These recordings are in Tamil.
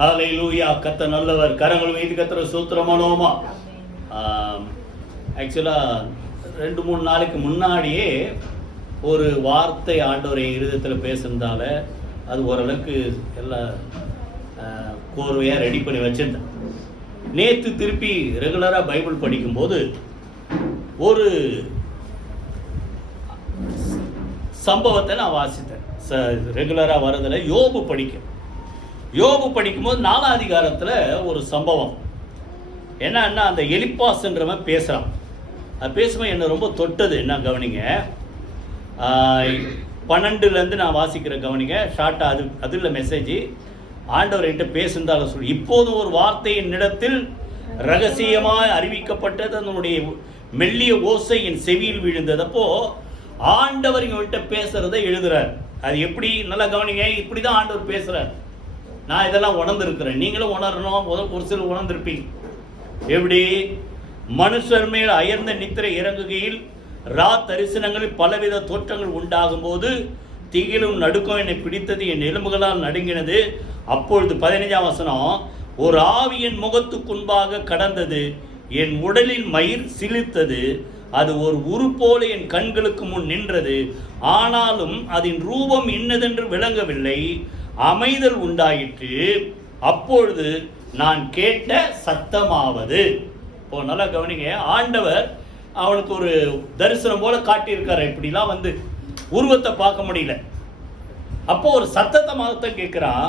ஹல்லேலூயா. கர்த்தர் நல்லவர். கரங்கள் வைத்து கர்த்தரை ஸ்தோத்திரமானோமா. ஆக்சுவலாக 2-3 நாளைக்கு முன்னாடியே ஒரு வார்த்தை ஆண்டவர் என் இருதயத்தில் பேசுனதால அது ஓரளவுக்கு எல்லாம் கோர்வையாக ரெடி பண்ணி வச்சுருந்தேன். நேற்று திருப்பி ரெகுலராக பைபிள் படிக்கும்போது ஒரு சம்பவத்தை நான் வாசித்தேன். ரெகுலராக வரதில் யோபு படிக்கும்போது 4ஆம் அதிகாரத்தில் ஒரு சம்பவம் என்னன்னா, அந்த எலிப்பாஸ்ன்றவன் பேசுகிறான். அது பேசும்போது என்னை ரொம்ப தொட்டது. என்ன கவனிங்க, 12லேருந்து நான் வாசிக்கிற கவனிங்க, ஷார்ட்டாக அதில் மெசேஜ் ஆண்டவர்கிட்ட பேசுந்தாலும் சொல்லி, இப்போதும் ஒரு வார்த்தை என்னிடத்தில் ரகசியமாக அறிவிக்கப்பட்டது, அதனுடைய மெல்லிய ஓசை என் செவியில் விழுந்தது. அப்போது ஆண்டவர் இவங்கள்ட்ட பேசுகிறத எழுதுறார். அது எப்படி, நல்லா கவனிங்க, இப்படி தான் ஆண்டவர் பேசுகிறார். நான் இதெல்லாம் உணர்ந்துருக்கிறேன், நீங்களும் உணரணும். ஒரு சிலர் உணர்ந்திருப்பீங்க. எப்படி, மனுஷர் மேல் அயர்ந்த நித்திரை இறங்குகையில் தரிசனங்களில் பலவித தோற்றங்கள் உண்டாகும் போது திகிலும் நடுக்கம் என்னை பிடித்தது, என் எலும்புகளால் நடுங்கினது. அப்பொழுது 15ஆம் வசனம், ஒரு ஆவி என் முகத்துக்குன்பாக கடந்தது, என் உடலின் மயிர் சிலிர்த்தது, அது ஒரு உரு போல என் கண்களுக்கு முன் நின்றது, ஆனாலும் அதன் ரூபம் இன்னதென்று விளங்கவில்லை. அமைதல் உண்டாயிற்று. அப்பொழுது நான் கேட்ட சத்தமாவது. இப்போ நல்லா கவனிங்க, ஆண்டவர் அவனுக்கு ஒரு தரிசனம் போல காட்டியிருக்காரு. இப்படிலாம் வந்து உருவத்தை பார்க்க முடியல. அப்போ ஒரு சத்தத்தை மாத்தம் கேட்கிறான்.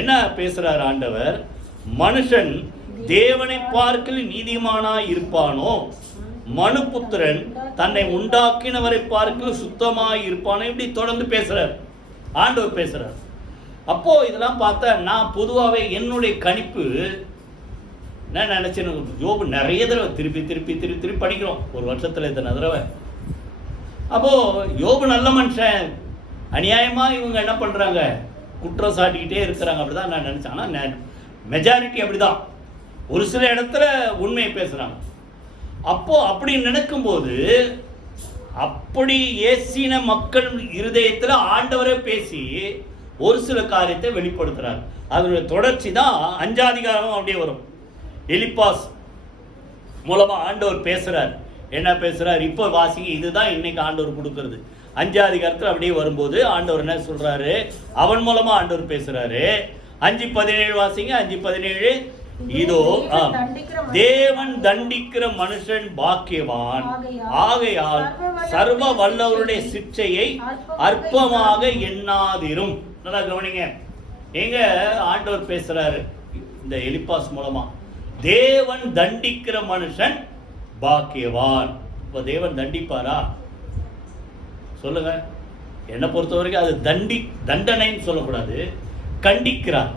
என்ன பேசுறார் ஆண்டவர்? மனுஷன் தேவனை பார்க்கல நீதிமானாய் இருப்பானோ, மனுபுத்திரன் தன்னை உண்டாக்கினவரை பார்க்கல சுத்தமாய் இருப்பானோ. இப்படி தொடர்ந்து பேசுறார், ஆண்டவர் பேசுறார். அப்போ இதெல்லாம் பார்த்தா நான் பொதுவாகவே என்னுடைய கணிப்பு என்ன நினைச்சேன்னு, யோபு நிறைய தடவை திருப்பி படிக்கிறோம் ஒரு வருஷத்துல இத்தனை தடவை. அப்போ யோபு நல்ல மனுஷன், அநியாயமா இவங்க என்ன பண்றாங்க, குற்றம் சாட்டிக்கிட்டே இருக்கிறாங்க, அப்படிதான் நான் நினைச்சேன். ஆனா மெஜாரிட்டி அப்படிதான், ஒரு சில இடத்துல உண்மையை பேசுறாங்க. அப்போ அப்படி நினைக்கும்போது, அப்படி ஏசின மக்கள் இருதயத்தில் ஆண்டவரே பேசி ஒரு சில காரியத்தை வெளிப்படுத்துறார். அதனுடைய தொடர்ச்சி தான் 5ஆம் அதிகாரமும் அப்படியே வரும். எலிப்பாஸ் மூலமா ஆண்டவர் பேசுறார். என்ன பேசுறார்? இப்போ வாசிங்க, இதுதான் இன்னைக்கு ஆண்டவர் கொடுக்கிறது. 5ஆம் அதிகாரத்தில் அப்படியே வரும்போது ஆண்டவர் என்ன சொல்றாரு, அவன் மூலமா ஆண்டவர் பேசுறாரு. 5:17 வாசிங்க. 5:17, இதோ தேவன் தண்டிக்கிற மனுஷன் பாக்கியவான், ஆகையால் சர்வ வல்லவருடைய சிற்சையை அற்பமாக எண்ணாதிரும். நல்லா கவனிங்க, எங்க ஆண்டவர் பேசுறாரு இந்த எலிப்பாஸ் மூலமா, தேவன் தண்டிக்கிற மனுஷன் பாக்கியவான். இப்போ தேவன் தண்டிப்பாரா சொல்லுங்க? என்னை பொறுத்த வரைக்கும் அது தண்டனைன்னு சொல்லக்கூடாது, கண்டிக்கிறார்.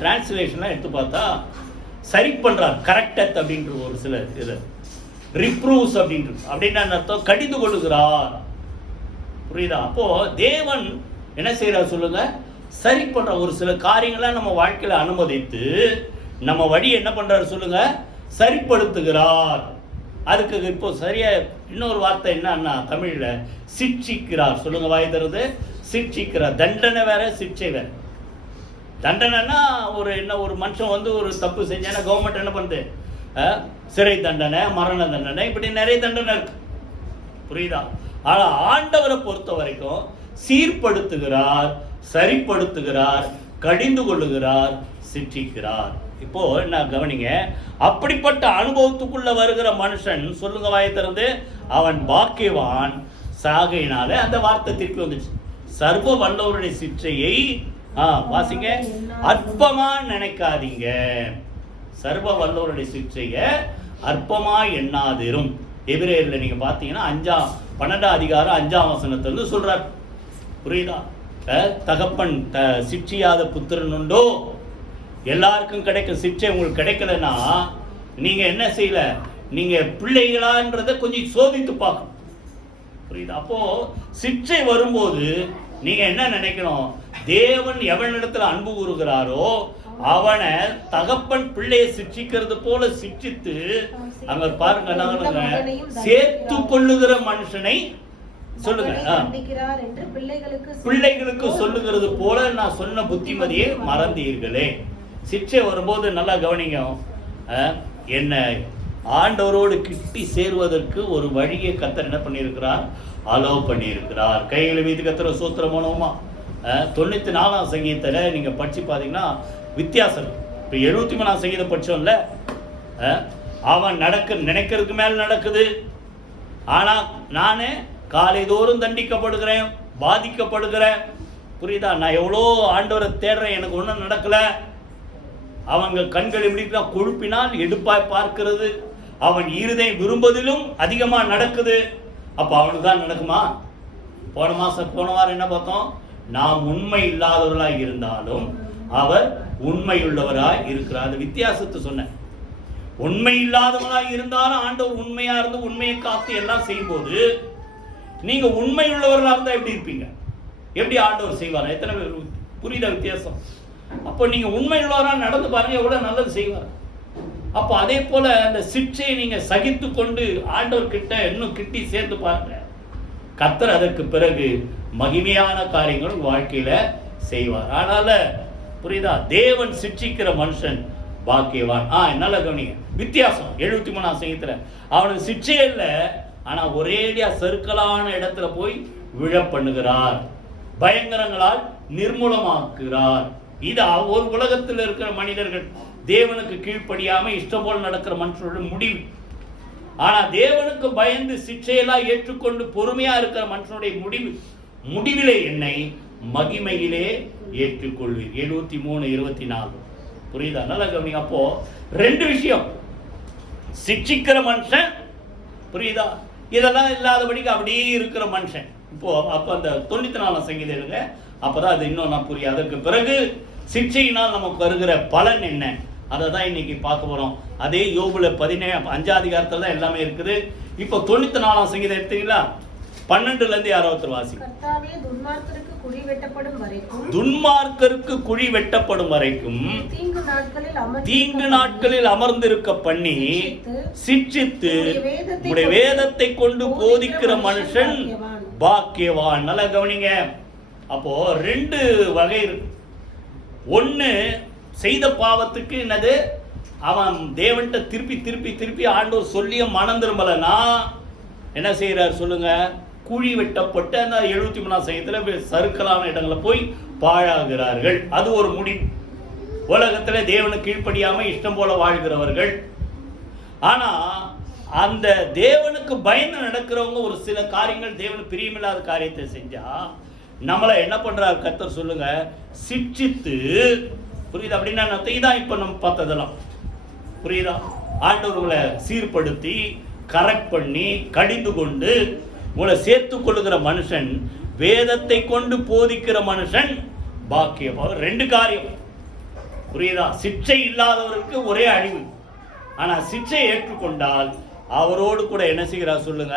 டிரான்ஸ்லேஷன்லாம் எடுத்து பார்த்தா சரி பண்றார், கரெக்டத் அப்படின்ற ஒரு சில இது, ரிப்ரூவ்ஸ் அப்படின்னா அர்த்தம் கடிந்து கொள்ளுகிறார். புரியுதா? அப்போ தேவன் என்ன செய்யறார் சொல்லுங்க? சரி பண்ற ஒரு சில காரியங்களை நம்ம வாழ்க்கையில அனுமதித்து நம்ம வழி என்ன பண்றாரு சொல்லுங்க? சரிப்படுத்துகிறார். அதுக்கு இப்போ சரியா இன்னொரு வார்த்தை என்னன்னா தமிழ்ல சிட்சிக்கிறார். சொல்லுங்க, வாய் தருது. சிட்சிக்கிறார். தண்டனை வேற, சிட்சை வேற. தண்டனைன்னா ஒரு மனுஷன் வந்து ஒரு தப்பு செஞ்சானா கவர்மெண்ட் என்ன பண்ணுது? சிறை தண்டனை, மரண தண்டனை, இப்படி நிறைய தண்டனை இருக்கு. புரியுதா? ஆனா ஆண்டவரை பொறுத்த வரைக்கும் சீர்படுத்துகிறார், சரிப்படுத்துகிறார், கடிந்து கொள்ளுகிறார், சிற்றிக்கிறார். இப்போ என்ன கவனிங்க, அப்படிப்பட்ட அனுபவத்துக்குள்ள வருகிற மனுஷன் சொல்லுங்க, வாயை திறந்து, அவன் பாக்கியவான். சாகையினால அந்த வார்த்தை திருப்பி வந்துச்சு. சர்வ வல்லவருடைய சிற்றையை வாசிங்க, அற்பமா நினைக்காதீங்க. சர்வ வல்லவருடைய சிற்றைய அற்பமா எண்ணாதிரும். எபிரேயர்ல நீங்க பாத்தீங்கன்னா 12ஆம் அதிகாரம் 5ஆம் வசனத்துல சொல்றார். புரியுதா? தகப்பன் சிட்சியாத புத்திரன் உண்டோ? எல்லாருக்கும் கிடைக்கும் சிட்சை உங்களுக்கு கிடைக்கலன்னா நீங்க என்ன செய்யல, நீங்க பிள்ளைகளான்றதை கொஞ்சம் சோதித்து பார்க்கணும். புரியுதா? அப்போ சிட்சை வரும்போது நீங்க என்ன நினைக்கணும்? தேவன் எவனிடத்துல அன்பு கூறுகிறாரோ அவனை தகப்பன் பிள்ளையை சிட்சிக்கிறது போல சிட்சித்து, அங்க பாருங்க, சேர்த்து கொள்ளுகிற மனுஷனை சொல்லுங்க, பிள்ளைகளுக்கு சொல்லுகிறது போல நான் சொன்ன புத்திமதியை மறந்தீர்களே. சிக்ஷை வரும்போது நல்லா கவனிங்க. என்ன ஆண்டவரோடு கிட்டி சேருவதற்கு ஒரு வழியை கர்த்தர் என்ன பண்ணியிருக்கிறார், அலோவ் பண்ணியிருக்கிறார். கைகளை மீது கர்த்தரை சூத்திரம் பண்ணுவோமா. 94ஆம் சங்கீதத்தில் நீங்கள் படித்து பார்த்தீங்கன்னா வித்தியாசம். இப்போ 73ஆம் சங்கீதம் படித்தோம்ல, அவன் நினைக்கிறதுக்கு மேலே நடக்குது. ஆனால் நானே காலைதோறும் தண்டிக்கப்படுகிறேன், பாதிக்கப்படுகிறேன். புரியுதா? நான் எவ்வளோ ஆண்டவரை தேடுறேன், எனக்கு ஒன்றும் நடக்கலை. அவங்க கண்கள் எப்படி கொழுப்பினால் எடுப்பாய் பார்க்கிறது. அவன் இருதயம் விரும்புவதிலும் அதிகமாக நடக்குது. அப்போ அவனுக்கு தான் நடக்குமா? போன வாரம் என்ன பார்த்தோம்? நாம் உண்மை இல்லாதவர்களாக இருந்தாலும் அவர் உண்மையுள்ளவராய் இருக்கிறார். அந்த வித்தியாசத்தை சொன்னேன். உண்மை இல்லாதவராக இருந்தாலும் ஆண்டவர் உண்மையா இருந்து உண்மையை காத்து எல்லாம் செய்யும்போது, நீங்க உண்மை உள்ளவர்களாக இருந்தால் எப்படி இருப்பீங்க? எப்படி ஆண்டவர் செய்வார்? எத்தனை பேர் புரியுத வித்தியாசம்? அப்போ நீங்க உண்மை உள்ளவராக நடந்து பாருங்க, எவ்வளவு நல்லது செய்வார். அப்போ அதே போல அந்த சிக்ஷையை நீங்க சகித்து கொண்டு ஆண்டவர் கிட்ட இன்னும் கிட்டி சேர்ந்து பாருங்க. கர்த்தர் அதற்கு பிறகு மகிமையான காரியங்கள் வாழ்க்கையில செய்வார். அதனால புரியுதா? தேவன் சிக்ஷிக்கிற மனுஷன் பாக்கியவான். என்னால கவனிங்க வித்தியாசம். 73ஆம் சங்கீதத்துல அவனுக்கு சிக்ஷை இல்லை, ஆனா ஒரேடியா சறுக்கலான இடத்துல போய் விழ பண்ணுகிறார், பயங்கரங்களால் நிர்மூலமாக்குகிறார். இது ஒரு உலகத்தில் இருக்கிற மனிதர்கள் தேவனுக்கு கீழ்ப்படியாம இஷ்டம் போல் நடக்கிற மனுஷனோட முடிவு. ஆனா தேவனுக்கு பயந்து சிக்ஷையெல்லாம் ஏற்றுக்கொண்டு பொறுமையா இருக்கிற மனுஷனுடைய முடிவிலே என்னை மகிமையிலே ஏற்றுக்கொள்வீர். 73:24. புரியுதா? நல்லா கவனிங்க. அப்போ ரெண்டு விஷயம். சிக்ஷிக்கிற மனுஷன், புரியுதா, இதெல்லாம் இல்லாதபடிக்கு அப்படியே இருக்கிற மனுஷன். இப்போ அப்போ அந்த 94ஆம் சங்கீதம் எழுங்க, அப்போதான் அது இன்னும் நான் புரியும். அதற்கு பிறகு சிக்ஷையினால் நமக்கு வருகிற பலன் என்ன, அதை தான் இன்னைக்கு பார்க்க போகிறோம். அதே யோபுல 5ஆம் அதிகாரத்தில் தான் எல்லாமே இருக்குது. இப்போ 94ஆம் சங்கீதம் எடுத்தீங்களா? 12லேருந்து யாராவது வாசி. துன்மார்க்கருக்கு குழி வெட்டப்படும் வரைக்கும் தீங்கு நாட்களில் அமர்ந்திருக்க பண்ணி சிட்சித்து உடைய வேதத்தை கொண்டு போதிக்கிற மனுஷன் பாக்கியவான். நல்லா கவனிங்க. அப்போ ரெண்டு வகை இருக்கு. ஒன்று, செய்த பாவத்துக்கு என்னது, அவன் தேவன்கிட்ட திருப்பி திருப்பி திருப்பி ஆண்டவர் சொல்லிய மனம் திரும்பலனா என்ன செய்யறார் சொல்லுங்க? குழி வெட்டப்பட்டு அந்த 73ஆம் சங்கீதத்தில் சறுக்கலான இடங்களை போய் பாழாகிறார்கள். அது ஒரு முடிவு. உலகத்தில் தேவனுக்கு கீழ்ப்படியாம இஷ்டம் போல வாழ்கிறவர்கள். ஆனா அந்த தேவனுக்கு பயந்து நடக்கிறவங்க ஒரு சில காரியங்கள் தேவனுக்கு பிரியமில்லாத காரியத்தை செஞ்சா நம்மளை என்ன பண்றாரு கர்த்தர் சொல்லுங்க? சிட்சித்து. புரியுதா? அப்படின்னா இதான் இப்ப நம்ம பார்த்ததெல்லாம். புரியுதா? ஆண்டவர்களை சீர்படுத்தி கரெக்ட் பண்ணி கடிந்து கொண்டு உங்களை சேர்த்து கொள்ளுகிற மனுஷன், வேதத்தை கொண்டு போதிக்கிற மனுஷன் பாக்கியம். ரெண்டு காரியம். புரியுதா? சிக்ஷை இல்லாதவருக்கு ஒரே அழிவு. ஆனா சிக்ஷை ஏற்றுக்கொண்டால் அவரோடு கூட என்ன செய்கிறார் சொல்லுங்க?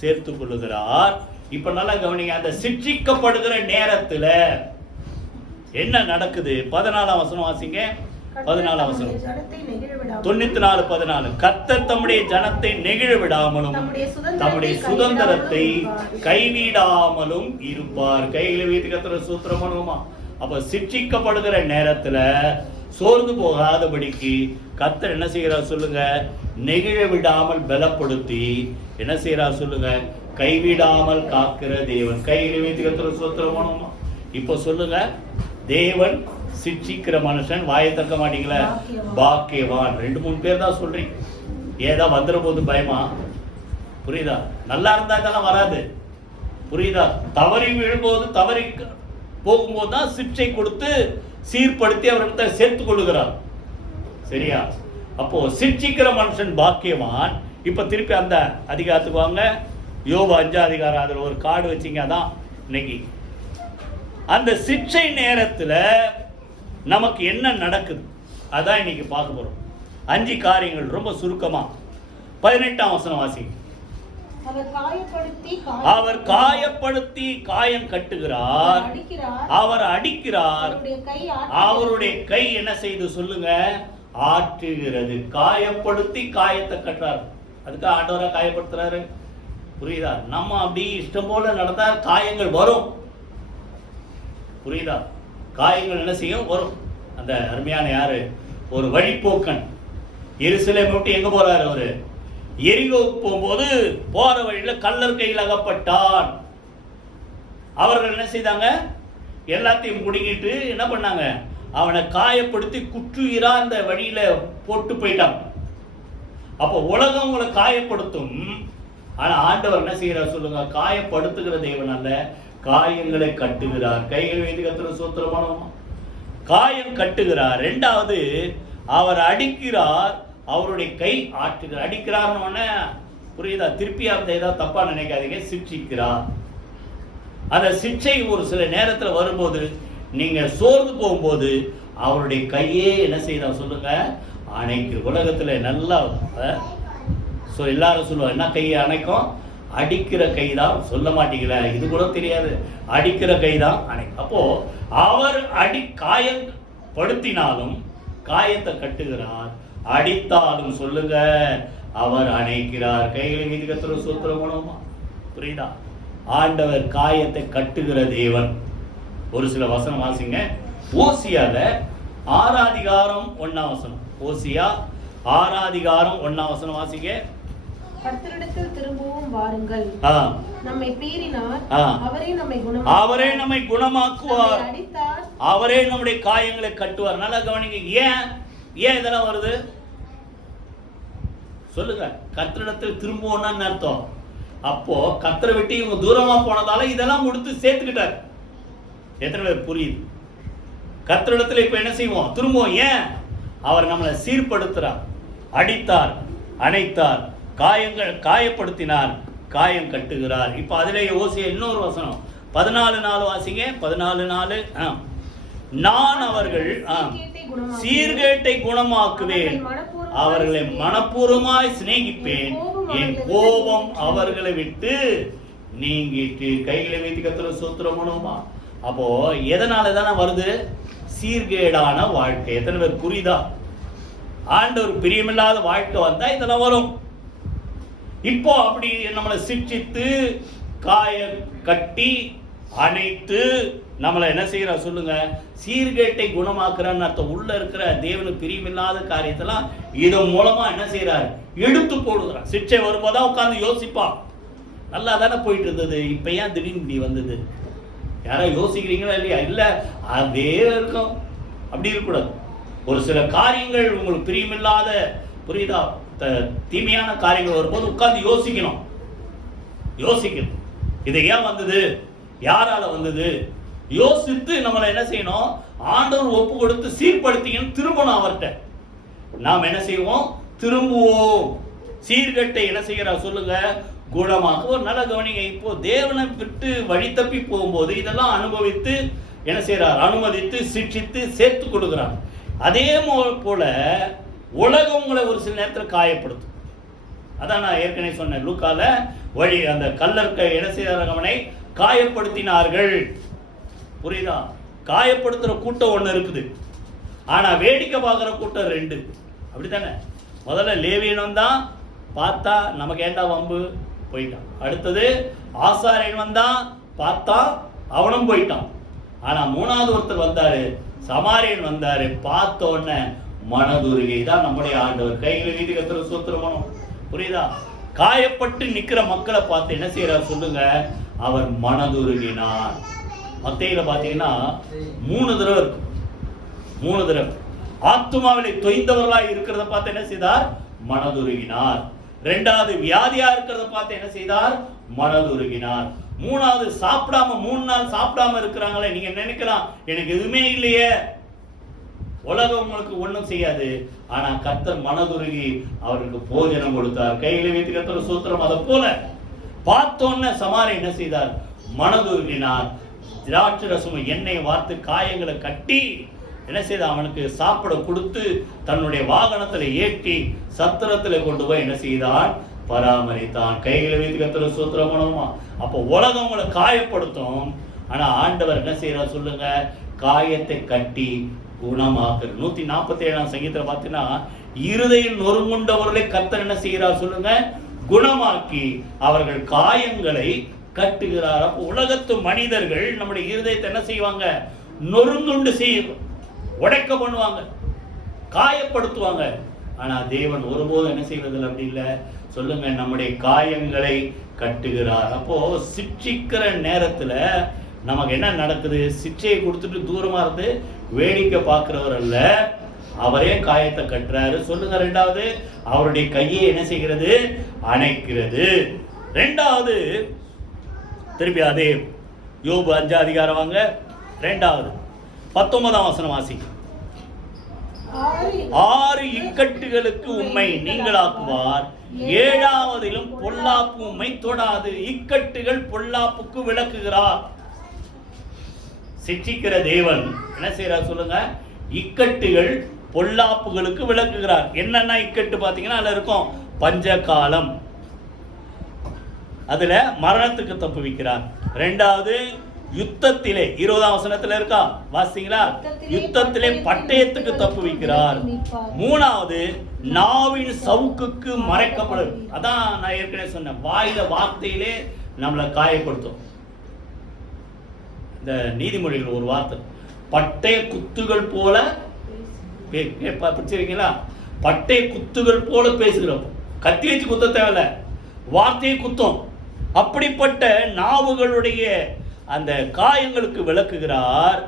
சேர்த்து கொள்ளுகிறார். இப்ப நல்லா கவனிங்க. அந்த சிக்ஷிக்கப்படுகிற நேரத்துல என்ன நடக்குது? 14ஆம் வசனம் வாசிங்க. 14ஆம் வசனம் 94:14. கர்த்தர் தம்முடைய ஜனத்தை நெகிழ விடாமலும் தம்முடைய சுதந்திரத்தை கைவிடாமலும் இருப்பார். கைகளை வைத்து கர்த்தர் சூத்திரம் பண்ணுவோமா? அப்ப சிக்ஷிக்கப்படுகிற நேரத்துல சோர்ந்து போகாதபடிக்கு கர்த்தர் என்ன செய்கிறார் சொல்லுங்க? நெகிழ விடாமல் பலப்படுத்தி என்ன செய்கிறார் சொல்லுங்க? கைவிடாமல் காக்கிற தேவன். கைகளை வைத்து கர்த்தர் சூத்திரம் பண்ணுவோமா? இப்போ சொல்லுங்க, தேவன் சிக்ஷிக்கிற மனுஷன் வாயை தக்க மாட்டீங்களா? பாக்கியவான். 2-3 பேர் தான் சொல்றீங்க. ஏதா வந்துட போது பயமா? புரியுதா? நல்லா இருந்தா இதெல்லாம் வராது. புரியுதா? தவறி விழும்போது தவறி போகும்போது தான் சிக்ஷை கொடுத்து சீர்படுத்தி அவர்கிட்ட சேர்த்து கொள்ளுகிறார். சரியா? அப்போ சிக்ஷிக்கிற மனுஷன் பாக்கியவான். இப்ப திருப்பி அந்த அதிகாரத்துக்கு வாங்க. யோபு 5ஆம் அதிகாரம், அதுல ஒரு கார்டு வச்சிங்க. அதான் இன்னைக்கு அந்த சிக்ஷை நேரத்தில் நமக்கு என்ன நடக்குது அதான் இன்னைக்கு பார்க்க போறோம். 5 காரியங்கள் ரொம்ப சுருக்கமா. 18ஆம் வசனம் வாசி. அவர் காயப்படுத்தி காயம் கட்டுகிறார், அவர் அடிக்கிறார், அவருடைய கை என்ன செய்து சொல்லுங்க? ஆற்றுகிறது. காயப்படுத்தி காயத்தை கட்டுறார். அதுக்கு ஆண்டவரா காயப்படுத்துறாரு. புரியுதா? நம்ம அப்படி இஷ்டம் போல நடந்தா காயங்கள் வரும். புரியுதா? காயங்கள் என்ன செய்யும்? வரும். அந்த அருமையான யாரு, ஒரு வழிப்போக்கன். எருசலேம் விட்டு எங்க போறாரு அவரு, எரிகோவுக்கு போகும்போது போற வழியில கள்ளர் கையில் அகப்பட்டான். அவர்கள் என்ன செய்தாங்க, எல்லாத்தையும் முடிங்கிட்டு என்ன பண்ணாங்க, அவனை காயப்படுத்தி குற்றுயிரா அந்த வழியில போட்டு போயிட்டாங்க. அப்போ உலகம் உங்களை காயப்படுத்தும், ஆனா ஆண்டவர் என்ன செய்யறார் சொல்லுங்க, காயப்படுத்துகிற தேவன் அல்ல, காயங்களை கட்டுகிறார். கைகள் வைத்து கத்துற சூத்திரமான காயம் கட்டுகிறார். ரெண்டாவது, அவர் அடிக்கிறார், அவருடைய கை ஆட்டுகிறார். அடிக்கிறார்னு புரியுதா, திருப்பி அந்த ஏதாவது தப்பா நினைக்காதீங்க, சிக்ஷிக்கிறார். அந்த சிக்ஷை ஒரு சில நேரத்தில் வரும்போது, நீங்க சோர்ந்து போகும்போது அவருடைய கையே என்ன செய்யறா சொல்லுங்க, அணைக்கு. உலகத்துல நல்லா எல்லாரும் சொல்லுவாங்க, என்ன கையை அணைக்கும், அடிக்கிற கை தான். சொல்ல மாட்டீங்களா, இது கூட தெரியாது, அடிக்கிற கை தான் அணைக்கும். அப்போ அவர் காயப்படுத்தினாலும் காயத்தை கட்டுகிறார், அடித்தாலும் சொல்லுங்க அவர் அணைக்கிறார். கைகளை மீது கத்துற சூத்திரமா, புரியுதா? ஆண்டவர் காயத்தை கட்டுகிற தேவன். ஒரு சில வசனம் வாசிங்க. ஓசியால 6:1 ஓசியா 6:1 வாசிங்க. கர்த்தரிடத்தில் திரும்பவும் வாருங்கள், நம்மை பீறினார், அவரே நம்மை குணமாக்குவார், அவரே நம்முடைய காயங்களை கட்டுவார். நல்லா கவனிங்க. ஏன் இதெல்லாம் வருது சொல்லுங்க. கர்த்தரிடத்தில் திரும்புவோம்னு அர்த்தம். அப்போ கர்த்தரை விட்டு இவங்க தூரமா போனதால இதெல்லாம் கொடுத்து சேர்த்துக்கிட்டார். எத்தனை பேர் புரியுது? கர்த்தரிடத்தில் இப்ப என்ன செய்வோம், திரும்புவோம். ஏன்? அவர் நம்மளை சீர்படுத்துறார், அடித்தார், அணைத்தார், காயப்படுத்தினார், காயம் கட்டுகிறார். இப்ப அதிலே ஓசியா இன்னொரு வசனம் 14:4 வாசிங்க. 14:4 நான் அவர்கள் சீர்கேட்டை குணமாக்குவேன், அவர்களை மனப்பூர்வமாய் சிநேகிப்பேன், என் கோபம் அவர்களை விட்டு நீங்கிட்டு. கைகளை வைத்து கத்துற சூத்திரமா. அப்போ எதனால தானே வருது, சீர்கேடான வாழ்க்கை. எத்தனை பேர் புரியுதா? ஆண்டவர் பிரியமில்லாத வாழ்க்கை வந்தா இதெல்லாம் வரும். இப்போ அப்படி நம்மளை சிக்ஷித்து காய கட்டி அணைத்து நம்மளை என்ன செய்யற சொல்லுங்க, சீர்கேட்டை குணமாக்குறான்னு அர்த்தம். உள்ள இருக்கிற தேவனுக்கு பிரியமில்லாத காரியத்தெல்லாம் இதன் மூலமா என்ன செய்யறாரு, எடுத்து போடுகிறார். சிக்ஷை வரும்போதான் உட்கார்ந்து யோசிப்பான், நல்லா தானே போயிட்டு இருந்தது, இப்ப ஏன் திடீர்னு இப்படி வந்தது? யாரா யோசிக்கிறீங்களா இல்லையா? இல்ல, அதே இருக்கும். அப்படி இருக்கக்கூடாது. ஒரு சில காரியங்கள் உங்களுக்கு பிரியமில்லாத, புரியுதா, தீமையான காரியங்கள் வரும்போது உட்கார்ந்து யோசிக்கணும். இது ஏன் வந்தது, யாரால வந்தது யோசித்து நம்மளை என்ன செய்யணும், ஆண்டவர் ஒப்பு கொடுத்து சீர்படுத்திங்கன்னு திரும்பணும் அவர்கிட்ட. நாம் என்ன செய்வோம், திரும்புவோம். சீர்கட்டை என்ன செய்யறா சொல்லுங்க, குணமாக. ஒரு நல்ல கவனிங்க. இப்போ தேவனை விட்டு வழி தப்பி போகும்போது இதெல்லாம் அனுபவித்து என்ன செய்யறார், அனுமதித்து சிக்ஷித்து சேர்த்து கொடுக்கிறார். அதே போல உலகம் உங்களை ஒரு சில நேரத்தில் காயப்படுத்தும். அதான் நான் ஏற்கனவே சொன்னேன், லூக்கால வழி அந்த கல்லர்க்க என்ன செய்யறாங்க, அவனை காயப்படுத்தினார்கள். புரியுதா? காயப்படுத்துற கூட்டம் ஒண்ணு இருக்குது, ஆனா வேடிக்கை பார்க்குற கூட்டம் 2. அப்படித்தானே? முதல்ல லேவியன் தான் பார்த்தா நமக்கு ஏண்டா வம்பு, போயிட்டான். அடுத்தது ஆசாரியன் வந்தான், பார்த்தா அவனும் போயிட்டான். ஆனா 3வது ஒருத்தர் வந்தாரு, சமாரியன் வந்தாரு, பார்த்த உடனே மனதுருகி. தான் நம்முடைய ஆண்டவர். கைகளை வீட்டு கத்துற சூத்திரமனும். புரியுதா? காயப்பட்டு நிக்கிற மக்களை பார்த்து என்ன செய்யறார் சொல்லுங்க, அவர் மனதுருகினார். மத்தேயில பாத்தீங்கன்னா 3 தடவை இருக்கு. 3 தடவை ஆத்துமாவிலே தொய்ந்தவர்களாய் இருக்கிறத பார்த்து என்ன செய்தார், மனதுருகினார். 2வது வியாதியா இருக்கிறத பார்த்து என்ன செய்தார், மனதுருகினார். 3வது சாப்பிடாம 3 நாள் சாப்பிடாம இருக்கிறாங்களே, நீங்க நினைக்கலாம் எனக்கு எதுவுமே இல்லையே, உலகம் உங்களுக்கு ஒண்ணும் செய்யாது. ஆனா கர்த்தர் மனதுருகி அவருக்கு போஜனம் கொடுத்தார். கையில வைத்து கர்த்தர் சூத்திரம். அதை போல பார்த்தோன்ன சமாரி என்ன செய்தார், மனதுருகினார். திராட்சரசம் எண்ணெய் வார்த்து காயங்களை கட்டி என்ன செய்தார், அவனுக்கு சாப்பிட கொடுத்து தன்னுடைய வாகனத்துல ஏற்றி சத்திரத்துல கொண்டு போய் என்ன செய்தார், பராமரித்தான். கைகளை வைத்து கர்த்தர் சூத்திரம் பண்ணுமா. அப்போ உலகம் உங்களை காயப்படுத்தும், ஆனா ஆண்டவர் என்ன செய்யறார் சொல்லுங்க, காயத்தை கட்டி குணமாக்குறது. 147ஆம் சங்கீதத்துல பார்த்தீங்கன்னா, இருதயம் நொறுங்குண்டவர்களை கர்த்தர் என்ன செய்கிறார் சொல்லுங்க, குணமாக்கி அவர்கள் காயங்களை கட்டுகிறார். அப்போ உலகத்து மனிதர்கள் நம்முடைய இருதயத்தை என்ன செய்வாங்க, நொறுங்குண்டு செய்யும். உடைக்க பண்ணுவாங்க, காயப்படுத்துவாங்க. ஆனா தேவன் ஒருபோதும் என்ன செய்வதில்லை, அப்படி இல்லை. சொல்லுங்க, நம்முடைய காயங்களை கட்டுகிறார். அப்போ சிக்ஷிக்கிற நேரத்துல நமக்கு என்ன நடக்குது? சிக்ஷையை கொடுத்துட்டு தூரமா இருந்து வேடிக்கை பார்க்கிறவர் அல்ல, அவரே காயத்தை கட்டுறாரு. சொல்லுங்க, ரெண்டாவது அவருடைய கையை என்ன செய்கிறது? அணைக்கிறது. ரெண்டாவது திருப்பி அதே யோபு 5 அதிகாரம் வாங்க. ரெண்டாவது 19ஆம் வசனம் வாசிங்க. 6 இக்கட்டுகளுக்கு உம்மை நீங்களாக்குவார், 7ஆவதிலும் பொல்லாப்பு உம்மை தொடாது. இக்கட்டுகள் பொல்லாப்புக்கு விளக்குகிறார். சிக்ஷிக்கிற தேவன் என்ன செய்யறார் சொல்லுங்க? இக்கட்டுகள் பொல்லாப்புகளுக்கு விளக்குகிறார். என்னன்னா இக்கட்டு பாத்தீங்கன்னா அதுல இருக்கும் பஞ்ச காலம், அதுல மரணத்துக்கு தப்புவிக்கிறார். ரெண்டாவது யுத்தத்திலே 20ஆம் வசனத்துல இருக்கா, வாசிங்களா? யுத்தத்திலே பட்டயத்துக்கு தப்புவிக்கிறார். மூணாவது நாவின் சவுக்குக்கு மறைக்கப்படும். அதான் நான் ஏற்கனவே சொன்னேன், வாயில வார்த்தையிலே நம்மளை காயப்படுத்தும். இந்த நீதிமொழிகள் ஒரு வார்த்தை, பட்டய குத்துகள் போல படிச்சிருக்கீங்களா? பட்டய குத்துகள் போல பேசுகிறோம். கத்தி வச்சு குத்த தேவையில்ல, வார்த்தையை குத்தும். அப்படிப்பட்ட நாவுகளுடைய அந்த காயங்களுக்கு விளக்குகிறார்.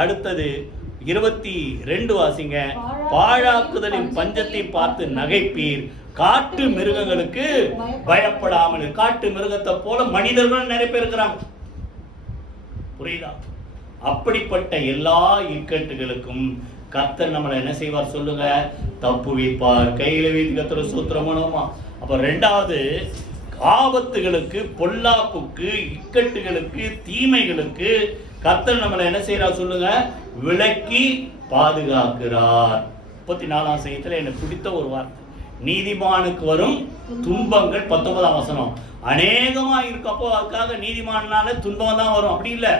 அடுத்தது 22 வாசிங்க. பாழாக்குதலின் பஞ்சத்தை பார்த்து நகைப்பீர், காட்டு மிருகங்களுக்கு பயப்படாமல். காட்டு மிருகத்தை போல மனிதர்கள் நிறைய பேர் இருக்கிறாங்க, புரியுதா? அப்படிப்பட்ட எல்லா இக்கட்டுகளுக்கும் கர்த்தர் நம்மளை என்ன செய்வார் சொல்லுங்க? தப்புவிப்பார். கையில வீட்டு கர்த்தர் சூத்திரமானோமா. அப்ப ரெண்டாவது ஆபத்துகளுக்கு, பொல்லாப்புக்கு, இக்கட்டுகளுக்கு, தீமைகளுக்கு கர்த்தர் நம்மளை என்ன செய்யறார் சொல்லுங்க? விலக்கி பாதுகாக்கிறார். 34ஆம் சங்கீதத்துல எனக்கு பிடித்த ஒரு வார்த்தை, நீதிமானுக்கு வரும் துன்பங்கள் 19ஆம் வசனம் அநேகமா இருக்கப்போ அதுக்காக நீதிமானால துன்பம் தான் வரும் அப்படி இல்லை.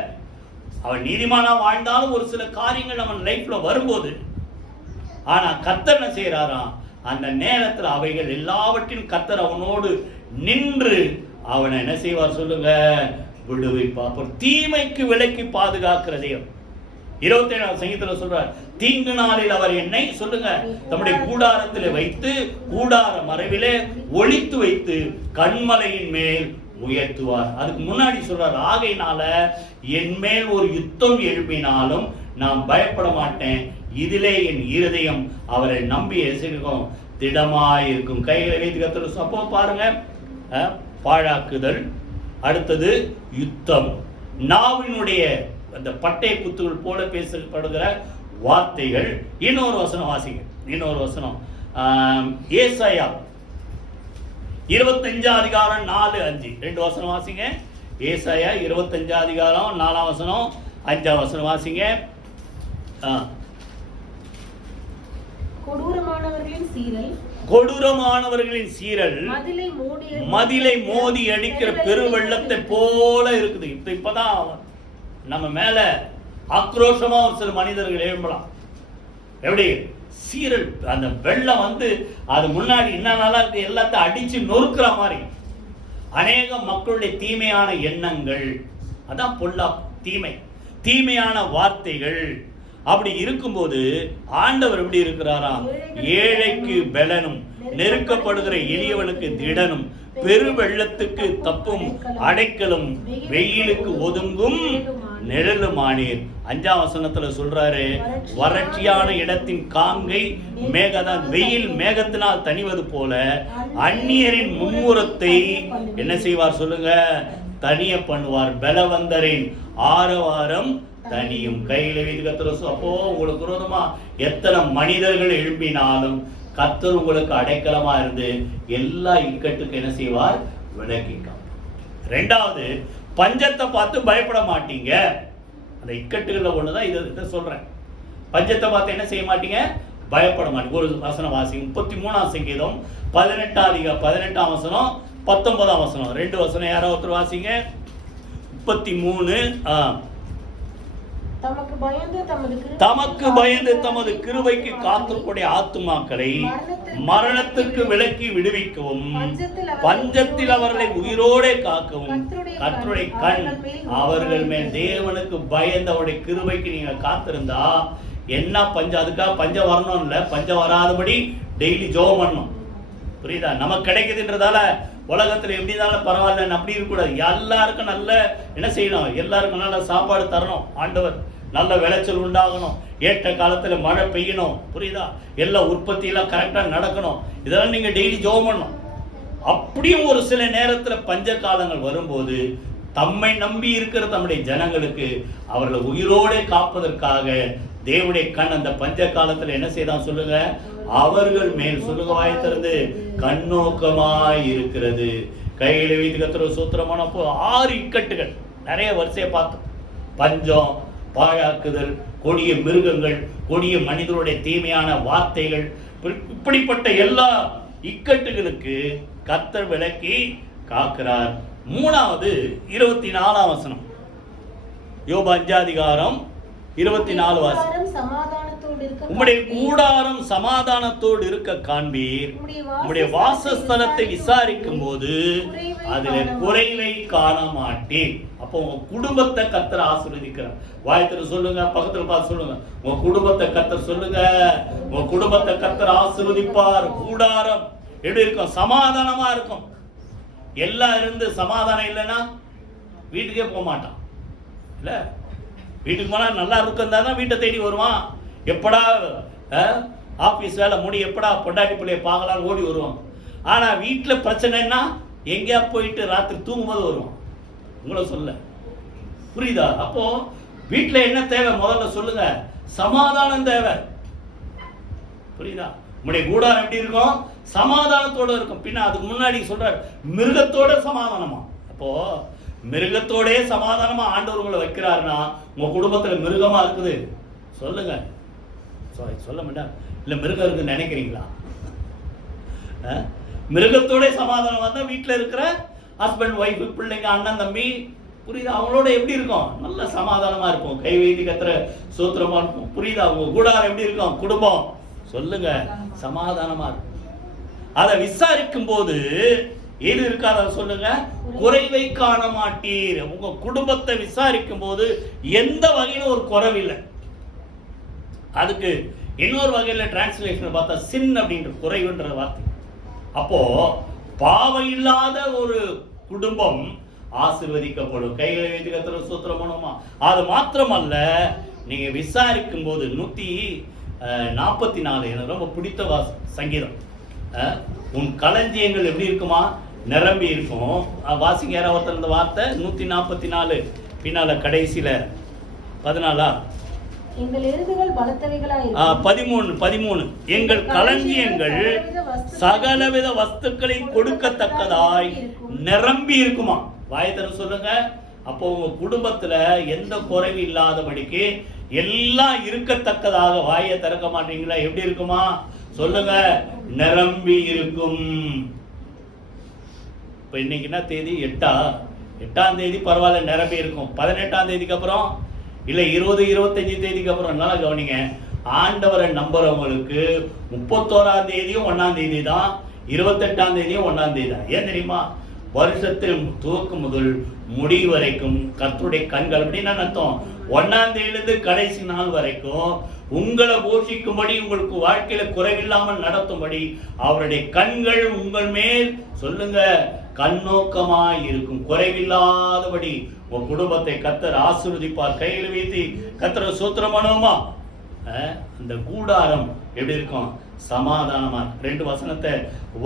அவன் நீதிமானா வாழ்ந்தாலும் ஒரு சில காரியங்கள் அவன் லைஃப்ல வரும்போது, ஆனா கர்த்தர் என்ன செய்யறாராம்? அந்த நேரத்தில் அவைகள் எல்லாவற்றின் கர்த்தர் அவனோடு நின்று அவனை என்ன செய்வார் சொல்லுங்க? விடுவிப்பார். தீமைக்கு விலக்கி பாதுகாக்கிறதையும் 27ஆம் சங்கீதத்துல சொல்றார், தீங்கு நாளில் அவர் என்னை சொல்லுங்க தம்முடைய கூடாரத்தில் வைத்து, கூடார மறைவிலே ஒளித்து வைத்து, கண்மலையின் மேல் உயர்த்துவார். அதுக்கு முன்னாடி சொல்றார், ஆகையினால என் மேல் ஒரு யுத்தம் எழுப்பினாலும் நான் பயப்பட மாட்டேன், இதிலே என் இருதயம் அவரை நம்பி எசிருக்கும் திடமாயிருக்கும். கைகளை வைத்து கர்த்தர். அப்போ பாருங்க, பாழாக்குதல், அடுத்தது யுத்தம், நாவினுடைய அந்த பட்டய குத்துகள் போல பேசப்படுகிற வார்த்தைகள். இன்னொரு வசனம் வாசிங்க, இன்னொரு வசனம் ஏசாயா 25ஆம் அதிகாரம் 4-5 2 வசனம் வாசிங்க. ஏசாயா 25ஆம் அதிகாரம் 4ஆம் வசனம் 5ஆம் வசனம் வாசிங்க. கொடூரமானவர்களின் சீரல் மதிலை மோதி அடிக்கிற பெருவெள்ளத்தை போல இருக்குது. இப்பதான் நம்ம மேல ஆக்ரோஷமா ஒரு சில மனிதர்கள் எழும்பலாம். எப்படி சீரல், அந்த வெள்ளம் வந்து அது முன்னாடி என்ன நல்லா இருக்கு எல்லாத்தையும் அடிச்சு நொறுக்கிற மாதிரி அநேக மக்களுடைய தீமையான எண்ணங்கள், அதான் பொல்லா தீமை, தீமையான வார்த்தைகள். அப்படி இருக்கும்போது ஆண்டவர் எப்படி இருக்கிறாரா? ஏழைக்கு பலனும், நெருக்கப்படுகிற எளியவனுக்கு திடனும், பெருவெள்ளத்துக்கு தப்பும் அடைக்கலும், வெயிலுக்கு ஒதுங்கும் நிழலுமானீர். 5ஆம் வசனத்துல சொல்றாரு, வறட்சியான இடத்தின் காங்கை மேகதான், வெயில் மேகத்தினால் தணிவது போல அந்நியரின் மும்முரத்தை என்ன செய்வார் சொல்லுங்க? தனிய பண்ணுவார். பலவந்தரின் ஆரவாரம் தனியும். கையில வீட்டு கர்த்தர். அப்போ உங்களுக்கு விரோதமா எத்தனை மனிதர்கள் எழுப்பினாலும் கர்த்தர் உங்களுக்கு அடைக்கலமா இருந்து எல்லா இக்கட்டுக்கு என்ன செய்வார்? விலக்கிக்க. ரெண்டாவது, பஞ்சத்தை பார்த்து பயப்பட மாட்டீங்க. அந்த இக்கட்டுகள்ல ஒண்ணுதான் இதை சொல்றேன். பஞ்சத்தை பார்த்து என்ன செய்ய மாட்டீங்க? பயப்பட மாட்டீங்க. ஒரு வசனம் வாசிங்க. 33ஆம் சங்கீதம் 18ஆம் வசனம் 19ஆம் வசனம் 2 வசனம் யாரோ ஒருத்தர் வாசிங்க. 33 தமக்கு பயந்து தமது கிருபைக்கு காத்துக்கூடிய ஆத்துமாக்களை மரணத்துக்கு விலக்கி விடுவிக்கவும், பஞ்சத்தில் அவர்களை உயிரோட காக்கவும் கர்த்தருடைய கண் அவர்கள் மேல். தேவனுக்கு பயந்து அவருடைய கிருபைக்கு நீங்க காத்திருந்தா என்ன பஞ்சம், அதுக்காக பஞ்சம் வரணும் இல்லை, பஞ்சம் வராதபடி டெய்லி ஜெபம் பண்ணணும். புரியுதா? நமக்கு கிடைக்குதுன்றதால உலகத்தில் எப்படி இருந்தாலும் பரவாயில்லன்னு அப்படி இருக்கக்கூடாது. எல்லாருக்கும் நல்ல என்ன செய்யணும், எல்லாருக்கும் நல்ல சாப்பாடு தரணும் ஆண்டவர், நல்ல விளைச்சல் உண்டாகணும், ஏற்ற காலத்தில் மழை பெய்யணும். புரியுதா? எல்லா உற்பத்தியெல்லாம் கரெக்டாக நடக்கணும். இதெல்லாம் நீங்கள் டெய்லி ஜெபம் பண்ணணும். அப்படியும் ஒரு சில நேரத்தில் பஞ்ச காலங்கள் வரும்போது தம்மை நம்பி இருக்கிற தம்முடைய ஜனங்களுக்கு அவர்களை உயிரோடு காப்பதற்காக தேவனுடைய கண் அந்த பஞ்ச காலத்தில் என்ன செய்தான் சொல்லுங்க, அவர்கள் மேல் சொல்லுங்க, வாய் திறந்து கண்ணோக்கமாய் இருக்கிறது. கையில வைத்து கத்துற சூத்திரமான 6 இக்கட்டுகள் நிறைய வரிசையை பார்த்தோம். பஞ்சம், பாழாக்குதல், கொடிய மிருகங்கள், கொடிய மனிதனுடைய தீமையான வார்த்தைகள், இப்படிப்பட்ட எல்லா இக்கட்டுகளுக்கு கர்த்தர் விலக்கி காக்கிறார். 3வது 24ஆம் வசனம், யோபு 5:24 வாசனம். உம்முடைய கூடாரம் சமாதானத்தோடு இருக்க காண்பீர், உம்முடைய வாசஸ்தலத்தை விசாரிக்கும் போது அதில் குறைவை காண மாட்டீர். அப்போ உங்க குடும்பத்தை கர்த்தர் ஆசீர்வதிக்கிறார். வாயத்துல சொல்லுங்க, பக்கத்துல பார்த்து சொல்லுங்க, உங்க குடும்பத்தை கர்த்தர் சொல்லுங்க, உங்க குடும்பத்தை கர்த்தர் ஆசீர்வதிப்பார். கூடாரம் எப்படி இருக்கும்? சமாதானமா இருக்கும். எல்லாம் இருந்து சமாதானம் இல்லைன்னா வீட்டுக்கே போக மாட்டான் இல்ல. வீட்டுக்கு போனா நல்லா இருக்கும் தான் வீட்டை தேடி வருவான். எப்படா ஆபீஸ் வேலை முடி, எப்படா பொண்டாட்டி பிள்ளைய பார்க்கலான்னு ஓடி வருவான். ஆனா வீட்டில் பிரச்சனைன்னா எங்கேயா போயிட்டு ராத்திரி தூங்கும்போது வருவான். உங்களை சொல்ல புரியுதா? அப்போ வீட்டில் என்ன தேவை முதல்ல சொல்லுங்க, சமாதானம் தேவை. புரியுதா? உங்களுடைய கூடாரம் எப்படி இருக்கும்? சமாதானத்தோட இருக்கும். பின்ன அதுக்கு முன்னாடி சொல்றாரு மிருகத்தோட சமாதானமா. அப்போ மிருகத்தோடே சமாதானமா ஆண்டவர் உங்களை வைக்கிறாருன்னா உங்க குடும்பத்துல மிருகமா இருக்குது சொல்லுங்க. சொல்ல மாட்டேன் இல்ல, மிருகம் இருக்குன்னு நினைக்கிறீங்களா? மிருகத்தோட சமாதானம் வந்தா வீட்டுல இருக்கிற ஹஸ்பண்ட், ஒய்ஃபு, பிள்ளைங்க, அண்ணன், தம்பி, புரியுதா? அவங்களோட எப்படி இருக்கும்? நல்ல சமாதானமா இருக்கும். கை வைத்து கத்துற சூத்திரமா இருக்கும். புரியுதா? உங்க கூடாரம் எப்படி இருக்கும்? குடும்பம் சொல்லுங்க, சமாதானமா இருக்கும். அதை விசாரிக்கும் போது எது இருக்காத சொல்லுங்க, குறைவை காண மாட்டீர். உங்க குடும்பத்தை விசாரிக்கும் போது எந்த வகையில ஒரு குறைவில்லை. அதுக்கு இன்னொரு வகையில டிரான்ஸ்லேஷன் பார்த்தா சின் அப்படின்ற குறைவுன்ற வார்த்தை. அப்போ பாவம் இல்லாத ஒரு குடும்பம் ஆசீர்வதிக்கப்படும். கைகளை வைத்து கத்துற சூத்திரம் பண்ணுமா? அது மாத்திரமல்ல, நீங்க விசாரிக்கும் போது 144 எனக்கு ரொம்ப பிடித்த சங்கீதம். உன் களஞ்சியங்கள் எப்படி இருக்குமா? நிரம்பி இருக்கும். வாசிங்க யாராவது இந்த வார்த்தை 144 பின்னால கடைசியில 14 எங்கள் எருதுகள் பலத்தவைகளாய் 13 எங்கள் களஞ்சியங்கள் சகலவித வஸ்துக்களை கொடுக்கத்தக்கதாய் நிரம்பி இருக்குமா? வாயத்தர சொல்லுங்க. அப்போ உங்க குடும்பத்துல எந்த குறைவு இல்லாதபடிக்கு எல்லாம் இருக்கத்தக்கதாக வாயை திறக்க மாட்டீங்களா? எப்படி இருக்குமா சொல்லுங்க, நிரம்பி இருக்கும். இப்ப இன்னைக்கு என்ன தேதி? 8ஆம் தேதி பரவாயில்ல, நிரம்பி இருக்கும். 18ஆம் தேதிக்கு அப்புறம் இல்ல 20, 25 தேதிக்கு அப்புறம் நல்லா கவனிங்க. ஆண்டவரை நம்புறவங்களுக்கு 31ஆம் தேதியும் 1ஆம் தேதி தான், 28ஆம் தேதியும் 1ஆம் தேதி தான். ஏன் தெரியுமா? வருஷத்தில் துவக்கம் முதல் முடிவு வரைக்கும் கர்த்தருடைய கண்கள் அப்படின்னு அர்த்தம். 1ஆம் தேதியிலிருந்து கடைசி நாள் வரைக்கும் உங்களை போஷிக்கும்படி, உங்களுக்கு வாழ்க்கையில குறைவில்லாமல் நடத்தும்படி அவருடைய கண்கள் உங்கள் மேல் சொல்லுங்க கண்ணோக்கமாய் இருக்கும். குறைவில்லாதபடி உங்க குடும்பத்தை கர்த்தர் ஆசீர்வதிப்பார். கையில் வைத்து கர்த்தர் சூத்திரம் பண்ணுவோமா? அந்த கூடாரம் எப்படி இருக்கும்? சமாதானமா. 2 வசனத்தை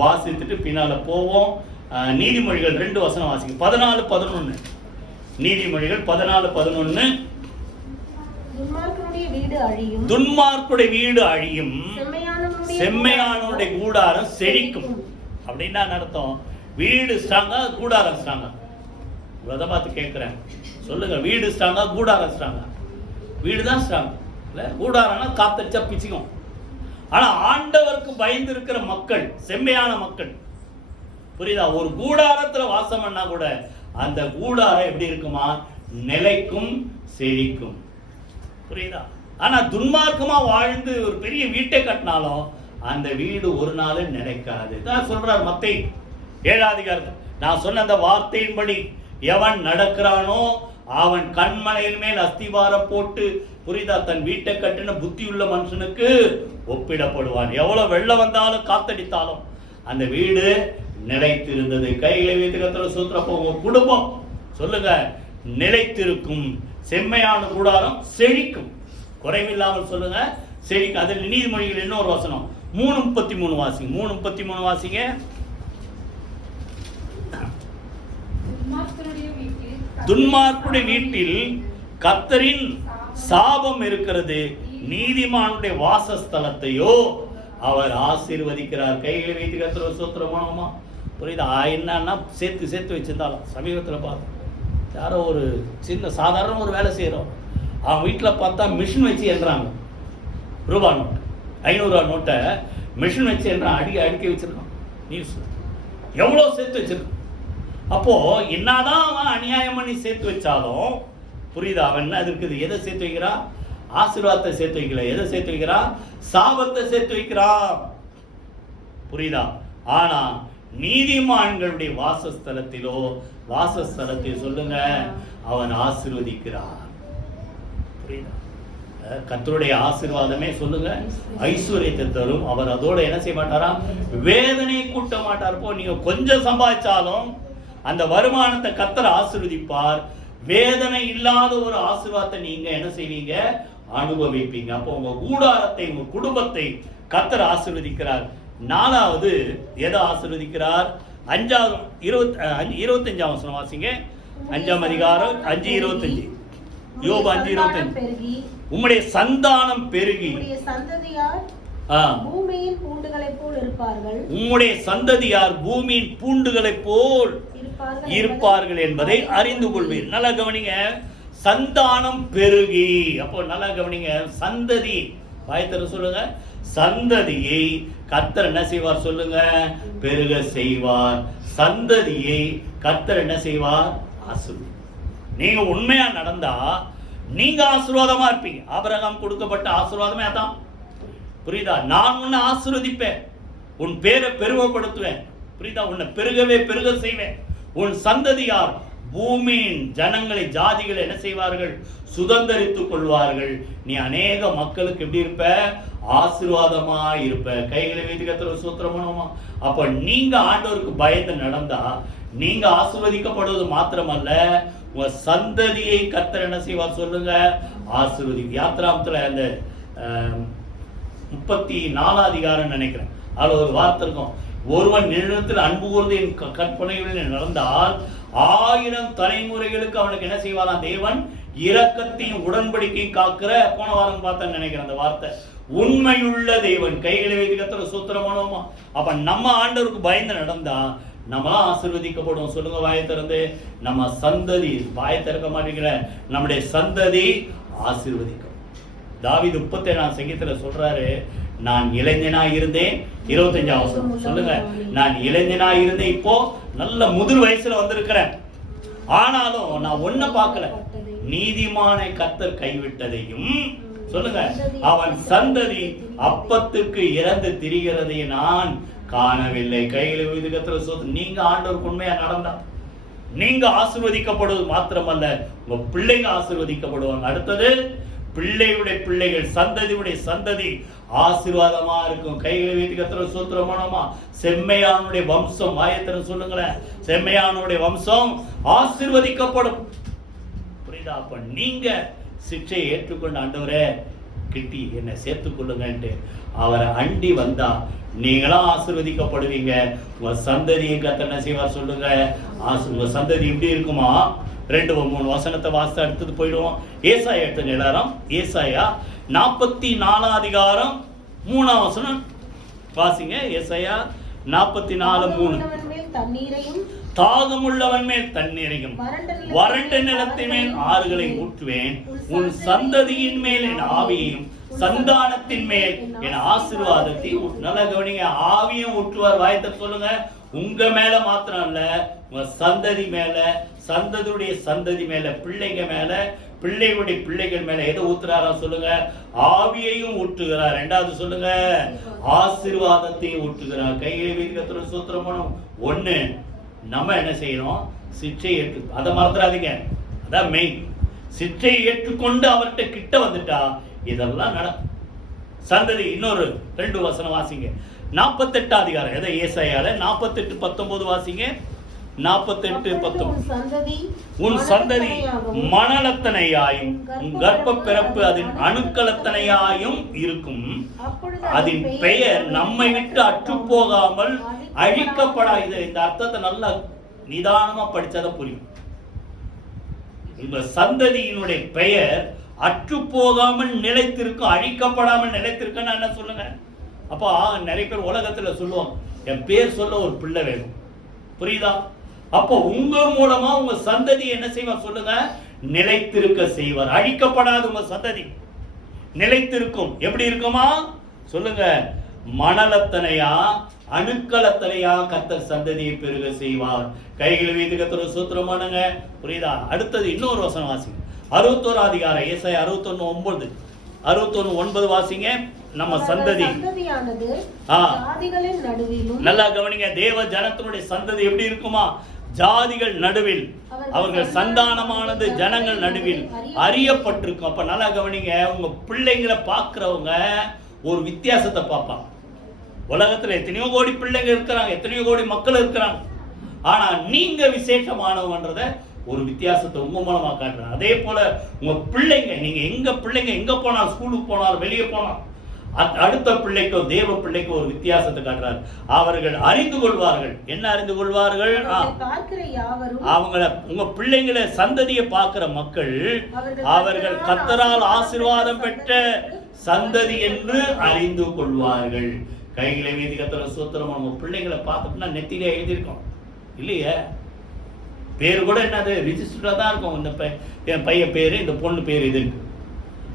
வாசித்துட்டு பின்னால போவோம். நீதிமொழிகள் 2 வசனம் வாசிங்க. 14-11 நீதிமொழிகள் 14-11. துன்மார்க்குடைய வீடு அழியும், செம்மையானவருடைய கூடாரம் செழிக்கும். அப்படின்னா அர்த்தம், வீடு ஸ்ட்ராங்கா, கூடாரம் ஸ்ட்ராங்கா? இதை பார்த்து கேட்கிறேன், சொல்லுங்க. வீடு ஸ்ட்ராங்கா, கூடாரம் ஸ்ட்ராங்கா? வீடு தான் ஸ்ட்ராங் இல்ல, கூடாரம்னா காத்தடிச்சா பிச்சுக்கும். ஆனா ஆண்டவருக்கு பயந்து இருக்கிற மக்கள், செம்மையான மக்கள், புரியுதா? ஒரு கூடாரத்துல வாசம் பண்ணா கூட அந்த கூடாரம் எப்படி இருக்குமா? நிலைக்கும், செழிக்கும். புரியுதா? ஆனா துன்மார்க்கமா வாழ்ந்து ஒரு பெரிய வீட்டை கட்டினாலும் அந்த வீடு ஒரு நாள் நிலைக்காது. தான் சொல்றார் மத்தேயு 7ஆம் அதிகாரத்தில். நான் சொன்ன அந்த வார்த்தையின்படி எவன் நடக்கிறானோ அவன் கண்மலையின் மேல் அஸ்திவாரம் போட்டு புரியுதா? தன் வீட்டை கட்டின புத்தியுள்ள மனுஷனுக்கு ஒப்பிடப்படுவான். எவ்வளவு வெள்ளம் வந்தாலும் காத்தடித்தாலும் அந்த வீடு நிலைத்திருந்தது. கையில வைத்து கர்த்தரை ஸ்தோத்திரம். உங்க குடும்பம் சொல்லுங்க நிலைத்திருக்கும். செம்மையான கூடாரம் செழிக்கும். குறைவில்லாமல் சொல்லுங்க செழிக்கும். அதில் நீதிமொழிகள் இன்னொரு வசனம் 3:33 வாசிங்க. 3:33 வாசிங்க. துன்மார்க்குடைய வீட்டில் கர்த்தரின் சாபம் இருக்கிறது, நீதிமானுடைய வாசஸ்தலத்தையோ அவர் ஆசீர்வதிக்கிறார். கைகளை வைத்து கர்த்தரை ஸ்தோத்திரம் பண்ணுவோமா? புரியுதா? என்னன்னா சேர்த்து வச்சிருந்தாலும் சமீபத்தில் பார்த்தோம், யாரோ ஒரு சின்ன சாதாரண ஒரு வேலை செய்கிறோம், அவன் வீட்டில் பார்த்தா மிஷின் வச்சு எழுறாங்க. ரூபா நோட்டு 500 நோட்டை மிஷின் வச்சு எழுறான். அடுக்கி வச்சிருக்கான். நியூஸ் எவ்வளோ சேர்த்து வச்சிருக்கான். அப்போ என்னதான் அவன் அநியாயம் பண்ணி சேர்த்து வச்சாலும் புரியுதா, அவன் என்ன இருக்குது? எதை சேர்த்து வைக்கிறான்? ஆசீர்வாதத்தை சேர்த்து வைக்கல. எதை சேர்த்து வைக்கிறான்? சாபத்தை சேர்த்து வைக்கிறான். புரியுதா? ஆனா நீதிமான்களுடைய வாசஸ்தலத்தை சொல்லுங்க அவன் ஆசீர்வதிக்கிறான். புரியுதா? கர்த்தருடைய ஆசீர்வாதமே சொல்லுங்க ஐஸ்வர்யத்தை தரும். அவர் அதோட என்ன செய்ய மாட்டாரா? வேதனை கூட்ட மாட்டார். போ நீங்க கொஞ்சம் சம்பாதிச்சாலும் அந்த வருமானத்தை கர்த்தர் ஆசீர்வதிப்பார். வேதனை இல்லாத ஒரு ஆசீர்வாதத்தை நீங்க என்ன செய்வீங்க? அனுபவிப்பீங்க. அப்போ உங்க கூடாரத்தை, உங்க குடும்பத்தை கர்த்தர் ஆசீர்வதிக்கிறார். 4வது எதை ஆசீர்வதிக்கிறார்? 25 வசனம் வாசிங்க. 5ஆம் அதிகாரம் 5:25. யோபு 5:25. உம்முடைய சந்தானம் பெருகி பூமியின் பூண்டுகளைப் போல் இருப்பார்கள். உம்முடைய சந்ததியார் பூமியின் பூண்டுகளைப் போல் இருப்பார்கள் என்பதை அறிந்து கொள்வீர். நல்லா கவனிங்க. சந்தானம் பெருகி. அப்போ நல்லா கவனிங்க. சந்ததி வாய்த்தர சொல்லுங்க. சந்ததியை கர்த்தர் என்ன செய்வார் சொல்லுங்க? பெருக செய்வார். சந்ததியை கர்த்தர் என்ன செய்வார்? ஆசீர்வாதம். நீங்க உண்மையா நடந்தா நீங்க ஆசீர்வாதமா இருப்பீங்க. ஆபிரகாம் கொடுக்கப்பட்ட ஆசீர்வாதமே அதான். புரியுதா? நான் உன்னை ஆசீர்வதிப்பேன், உன் பேரை பெருமைப்படுத்துவேன். புரியுதா? உன்னை பெருக செய்வேன். உன் சந்ததியார் பூமியின் ஜனங்களை, ஜாதிகளை என்ன செய்வார்கள்? சுதந்தரித்துக் கொள்வார்கள். நீ அநேக மக்களுக்கு எப்படி இருப்ப? ஆசீர்வாதமா இருப்ப. கைகளை வைத்து கர்த்தரை ஸ்தோத்திரம் பண்ணுவோமா? அப்ப நீங்க ஆண்டவருக்கு பயந்து நடந்தா நீங்க ஆசீர்வதிக்கப்படுவது மாத்திரமல்ல, உங்க சந்ததியை கர்த்தர் என்ன செய்வார் சொல்லுங்க? ஆசீர்வதி. யாத்ராமத்துல அந்த 34 அதிகாரம் நினைக்கிறேன், அதுல ஒரு வார்த்தை இருக்கும். ஒருவன் நிலத்தில் அன்பு கூர்ந்து என் கற்பனைகளில் நடந்தால் 1000 தலைமுறைகளுக்கு அவனுக்கு என்ன செய்வாராம்? தேவன் இரக்கத்தையும் உடன்படிக்கையும் காக்கிற. போன வாரம் பார்த்தேன்னு நினைக்கிறேன் அந்த வார்த்தை. உண்மையுள்ள தேவன். கைகளை வைத்து கர்த்தரை ஸ்தோத்திரம் பண்ணுவோமா? அப்ப நம்ம ஆண்டவருக்கு பயந்து நடந்தா நம்மளாம் ஆசீர்வதிக்கப்படுவோம். சொல்லுங்க வாயை திறந்து. நம்ம சந்ததி, வாயை திறக்க மாட்டேங்கிற நம்முடைய சந்ததி ஆசீர்வதிக்கும். தாவீது 37ஆம் சங்கீதத்துல சொல்றாரு, நான் இளைஞனா இருந்தேன். 25ஆம் வசனம் சொல்லுங்க. நான் இளைஞனா இருந்தேன், இப்போ நல்ல முதிர் வயசுல வந்திருக்கிறேன். ஆனாலும் நான் ஒன்ன பார்க்கல, நீதிமானை கர்த்தர் கைவிட்டதையும் சொல்லுங்க அவன் சந்ததி அப்பத்துக்கு இறந்து திரிகிறதை நான் காணவில்லை. கையில விழுந்து கர்த்தரை ஸ்தோத்திரம். நீங்க ஆண்டவருக்கு உண்மையா நடந்தா நீங்க ஆசீர்வதிக்கப்படுவது மாத்திரமல்ல, உங்க பிள்ளைங்க ஆசீர்வதிக்கப்படுவாங்க. அடுத்தது பிள்ளையுடைய பிள்ளைகள், சந்ததியுடைய சந்ததி ஆசீர்வாதமா இருக்கும். கைகளை வைத்து கர்த்தரை ஸ்தோத்திரம் பண்ணுவோமா? செம்மையானுடைய வம்சம். ஆயத்திரம் சொல்லுங்களேன். செம்மையானுடைய வம்சம் ஆசீர்வதிக்கப்படும். புரியுதா? அப்ப நீங்க சிக்ஷையை ஏற்றுக்கொண்டு ஆண்டவரே கிட்டி என்னை சேர்த்துக் கொள்ளுங்கன்ட்டு அவரை அண்டி வந்தா நீங்களும் ஆசீர்வதிக்கப்படுவீங்க. உங்க சந்ததியை கர்த்தர் என்ன செய்வார் சொல்லுங்க? உங்க சந்ததி இப்படி இருக்குமா? 2-3 வசனத்தை வாசித்து அடுத்தது போயிடுவோம். ஏசாயா எடுத்துங்க எல்லாரும். ஏசாயா 44 அதிகாரம் 3ஆம் வசனம் வாசிங்க. ஏசாயா 44:3. தாகமுள்ளவன் மேல் தண்ணீரையும் வறண்ட நிலத்தின் மேல் ஆறுகளை ஊற்றுவேன். உன் சந்ததியின் மேல் என் ஆவியையும் சந்தானத்தின் மேல் என் ஆசீர்வாதத்தை. நல்ல கவனிங்க. ஆவியும் ஊற்றுவார். வாயத்தை சொல்லுங்க. உங்க மேல மாத்திரம் இல்ல, உங்க சந்ததி மேல, சந்ததியுடைய சந்ததி மேல, பிள்ளைங்க மேல, பிள்ளைகளுடைய பிள்ளைகள் மேல எதை ஊத்துறாரா சொல்லுங்க? ஆவியையும் ஊற்றுகிறார். 2வது சொல்லுங்க, ஆசீர்வாதத்தையும் ஊற்றுகிறார். கையை வைத்து கர்த்தரை ஸ்தோத்திரம் பண்ணும். 1 நம்ம என்ன செய்யணும்? சிக்ஷை ஏற்று. அதை மறந்துடாதீங்க. அதான் மெயின். சிற்றையை ஏற்றுக்கொண்டு அவர்கிட்ட கிட்ட வந்துட்டா இதெல்லாம் நடக்கும். சந்ததி இன்னொரு 2 வசனம் வாசிங்க. 48 அதிகாரம் எதை ஏசாயால 48:19 வாசிங்க. 48:19 உன் சந்ததி மணலத்தனையாயும் உன் கர்ப்ப பிறப்பு அதன் அணுக்களத்தனையாயும் இருக்கும். அதன் பெயர் நம்மை விட்டு அற்றுப்போகாமல் அழிக்கப்படாது. இந்த அர்த்தத்தை நல்லா நிதானமா படிச்சாத புரியும். இந்த சந்ததியினுடைய பெயர் அற்று போகாமல் நிலைத்திருக்கும், அழிக்கப்படாமல் நிலைத்திருக்குன்னு என்ன சொல்லுங்க. அப்போ நிறைய பேர் உலகத்துல சொல்லுவாங்க, என் பேர் சொல்ல ஒரு பிள்ளை வேணும். புரியுதா? அப்போ உங்க மூலமா உங்க சந்ததி என்ன செய்வார் சொல்லுங்க? நிலைத்திருக்க செய்வார். அழிக்கப்படாது உங்க சந்ததி, நிலைத்திருக்கும். எப்படி இருக்குமா சொல்லுங்க? மணலத்தனையா அணுக்களத்தனையா கர்த்தர் சந்ததியை பெருக செய்வார். கைகளை வைத்து கர்த்தர் சூத்திரம் பண்ணுங்க. புரியுதா? அடுத்தது இன்னொரு வசனம் வாசிங்க. 61 அதிகாரம் ஏசாயா 61:9 61:9 வாசிங்க. நம்ம சந்ததி நல்லா கவனிங்க. தேவ ஜனத்தினுடைய சந்ததி எப்படி இருக்குமா? ஜாதிகள் நடுவில் அவர்கள் சந்தானமானது ஜனங்கள் நடுவில் அறியப்பட்டிருக்கும். அப்ப நல்லா கவனிங்க. உங்க பிள்ளைங்களை பார்க்கிறவங்க ஒரு வித்தியாசத்தை பார்ப்பாங்க. உலகத்துல எத்தனையோ கோடி பிள்ளைங்க இருக்கிறாங்க, எத்தனையோ கோடி மக்கள் இருக்கிறாங்க. ஆனா நீங்க விசேஷமானவன்றத ஒரு வித்தியாசத்தை உங்க மூலமா காட்டுறாங்க. அதே போல உங்க பிள்ளைங்க, நீங்க எங்க பிள்ளைங்க எங்க போனாலும், ஸ்கூலுக்கு போனாலும், வெளியே போனாலும், அடுத்த பிள்ளைக்கோ தேவ பிள்ளைக்கோ ஒரு வித்தியாசத்தை காட்டுறாரு. அவர்கள் அறிந்து கொள்வார்கள். என்ன அறிந்து கொள்வார்கள்? அவங்கள உங்க பிள்ளைங்களை சந்ததியை பார்க்கிற மக்கள் அவர்கள் கர்த்தரால் ஆசீர்வாதம் பெற்ற சந்ததி என்று அறிந்து கொள்வார்கள். கைகளை மீதி கர்த்தர் சூத்திரம். உங்க பிள்ளைங்களை பார்த்தோம்னா நெத்திலே எழுதியிருக்கோம் இல்லையே? பேரு கூட என்னது ரிஜிஸ்டரா தான் இருக்கும். இந்த என் பையன் பேரு, இந்த பொண்ணு பேரு இது இருக்கு.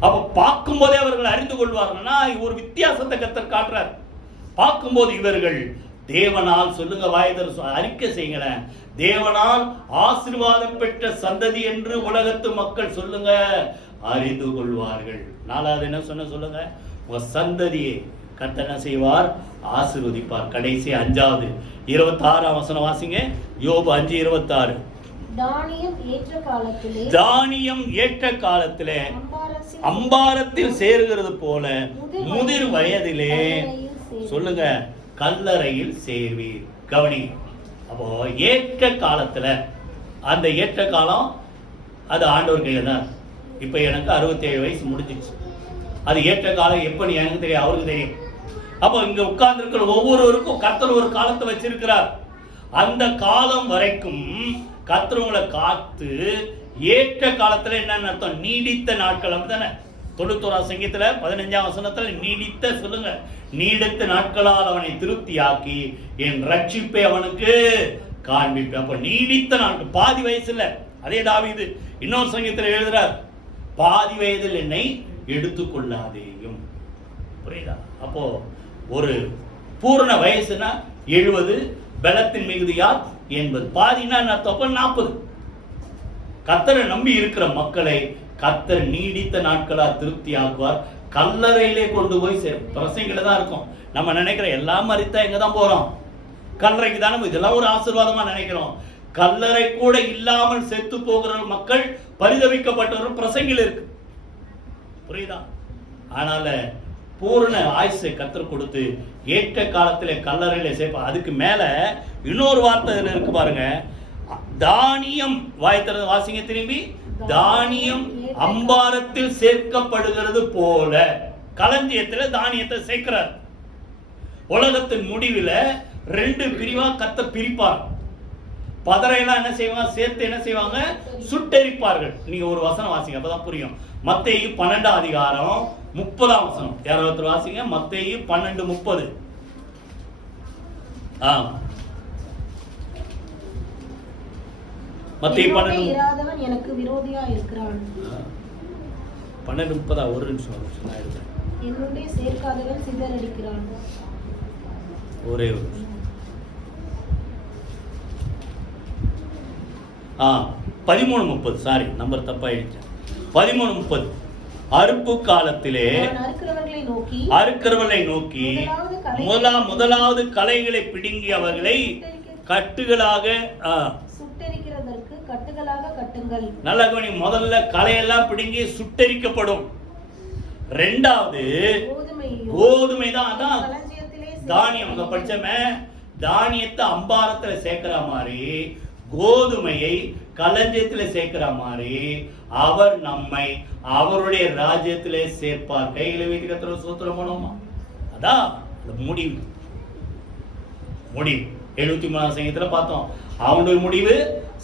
அப்ப பார்க்கும்போதே அவர்கள் அறிந்து கொள்வார்கள்னா ஒரு வித்தியாசத்தை கர்த்தர் காட்டுறார். பார்க்கும்போது இவர்கள் தேவனால் சொல்லுங்க, வாய்தர் அறிக்கை செய்யுங்களேன், தேவனால் ஆசீர்வாதம் பெற்ற சந்ததி என்று உலகத்து மக்கள் சொல்லுங்க அறிந்து கொள்வார்கள். 4வது என்ன சொன்ன சொல்லுங்க? உங்க சந்ததியை கர்த்தர் என்ன செய்வார்? ஆசீர்வதிப்பார். கடைசி 5வது 26ஆம் வசனம் வாசிங்க. யோபு 5:26 தானியம் ஏற்ற காலத்திலே அம்பாரத்தில் சேருகிறது போல முதிர் வயதிலே சொல்லுங்க கல்லறையில் சேர்வீர். கவனி. அப்போ ஏற்ற காலத்துல, அந்த ஏற்ற காலம் அது ஆண்டவர் கையில தான். இப்ப எனக்கு 67 வயசு முடிஞ்சிச்சு. அது ஏற்ற காலம் எப்ப எனக்கு தெரியும், அவருக்கு தெரியும். அப்போ இங்க உட்கார்ந்து இருக்கிற ஒவ்வொருவருக்கும் கர்த்தர் ஒரு காலத்தை வச்சிருக்கிறார். அந்த காலம் வரைக்கும் கர்த்தர் உங்களை காத்து ஏற்ற காலத்துல என்னன்னு அர்த்தம்? நீடித்த நாட்கள். தானே 91ஆம் சங்கீதத்துல 15ஆம் வசனத்துல நீடித்த சொல்லுங்க, நீடித்த நாட்களால் அவனை திருப்தியாக்கி என் ரட்சிப்பை அவனுக்கு காண்பிப்பேன். அப்ப நீடித்த நாட்கள், பாதி வயசுல. அதே தாவீது இன்னொரு சங்கீதத்துல எழுதுறார், பாதி வயதில் என்னை எடுத்துக்கொள்ளாதேயும். புரியுதா? அப்போ ஒரு பூர்ண வயசுனா 70, பலத்தின் மிகுதியால் 80. பாதினா அர்த்தம் 40. கர்த்தரை நம்பி இருக்கிற மக்களை கர்த்தர் நீடித்த நாட்களா திருப்தி ஆக்குவார். கல்லறையிலே கொண்டு போய் பிரசங்களை தான் இருக்கும். நம்ம நினைக்கிற எல்லாம் மறித்தா எங்க தான் போறோம்? கல்லறைக்கு தானே. இதெல்லாம் ஒரு ஆசீர்வாதமா நினைக்கிறோம். கல்லறை கூட இல்லாமல் செத்து போகிற மக்கள், பரிதவிக்கப்பட்டவர்கள் பிரசங்கில இருக்கு. புரியுதா? ஆனால பூர்ண ஆயுசை கர்த்தர் கொடுத்து ஏற்ற காலத்திலே கல்லறையில சேர்ப்பா. அதுக்கு மேல இன்னொரு வார்த்தை இருக்கு பாருங்க. தானியம், வாய்த்தறது வாசிங்க திரும்பி. தானியம் அம்பாரத்தில் சேர்க்கப்படுகிறது போல களஞ்சியத்துல தானியத்தை சேர்க்கிறார். உலகத்தின் முடிவில் 2 பிரிவா கர்த்தர் பிரிப்பார். பதரையெல்லாம் என்ன செய்வாங்க? சேர்த்து என்ன செய்வாங்க? சுட்டெரிப்பார்கள். நீங்க ஒரு வசனம் வாசிங்க, அப்பதான் புரியும். மத்தேயு 12ஆம் அதிகாரம் 30ஆம் வசனம். யாராவது வாசிங்க. மத்தேயு 12:30. மத்தேயு 12 எனக்கு விரோதியா இருக்கிறான். 12:30. ஒரு நிமிஷம் என்னுடைய சேர்க்காதவன் சிதறடிக்கிறான். ஒரே ஒரு 13:30. சாரி, நம்பர் தப்பாயிடுச்சு. 13:30. அறுப்பு காலத்திலே அறுக்கிறவர்களை நோக்கி முதலாவது களைகளை பிடுங்கி அவர்களை கட்டுகளாக கட்டுங்கள். நல்ல கவனி, முதல்ல களையெல்லாம் பிடுங்கி சுட்டரிக்கப்படும். ரெண்டாவது கோதுமை தான், அதான் தானியம். அங்க படிச்சமே, தானியத்தை அம்பாரத்துல சேர்க்கிற மாதிரி கோதுமையை களஞ்சியத்துல சேர்க்கிற மாதிரி அவர் நம்மை அவருடைய ராஜ்யத்திலே சேர்ப்பார். கையில வீட்டுக்கு சூத்திரம் பண்ணுவோமா? அதான் முடிவு. 73 சங்கீதத்துல பார்த்தோம். அவனுடைய முடிவு,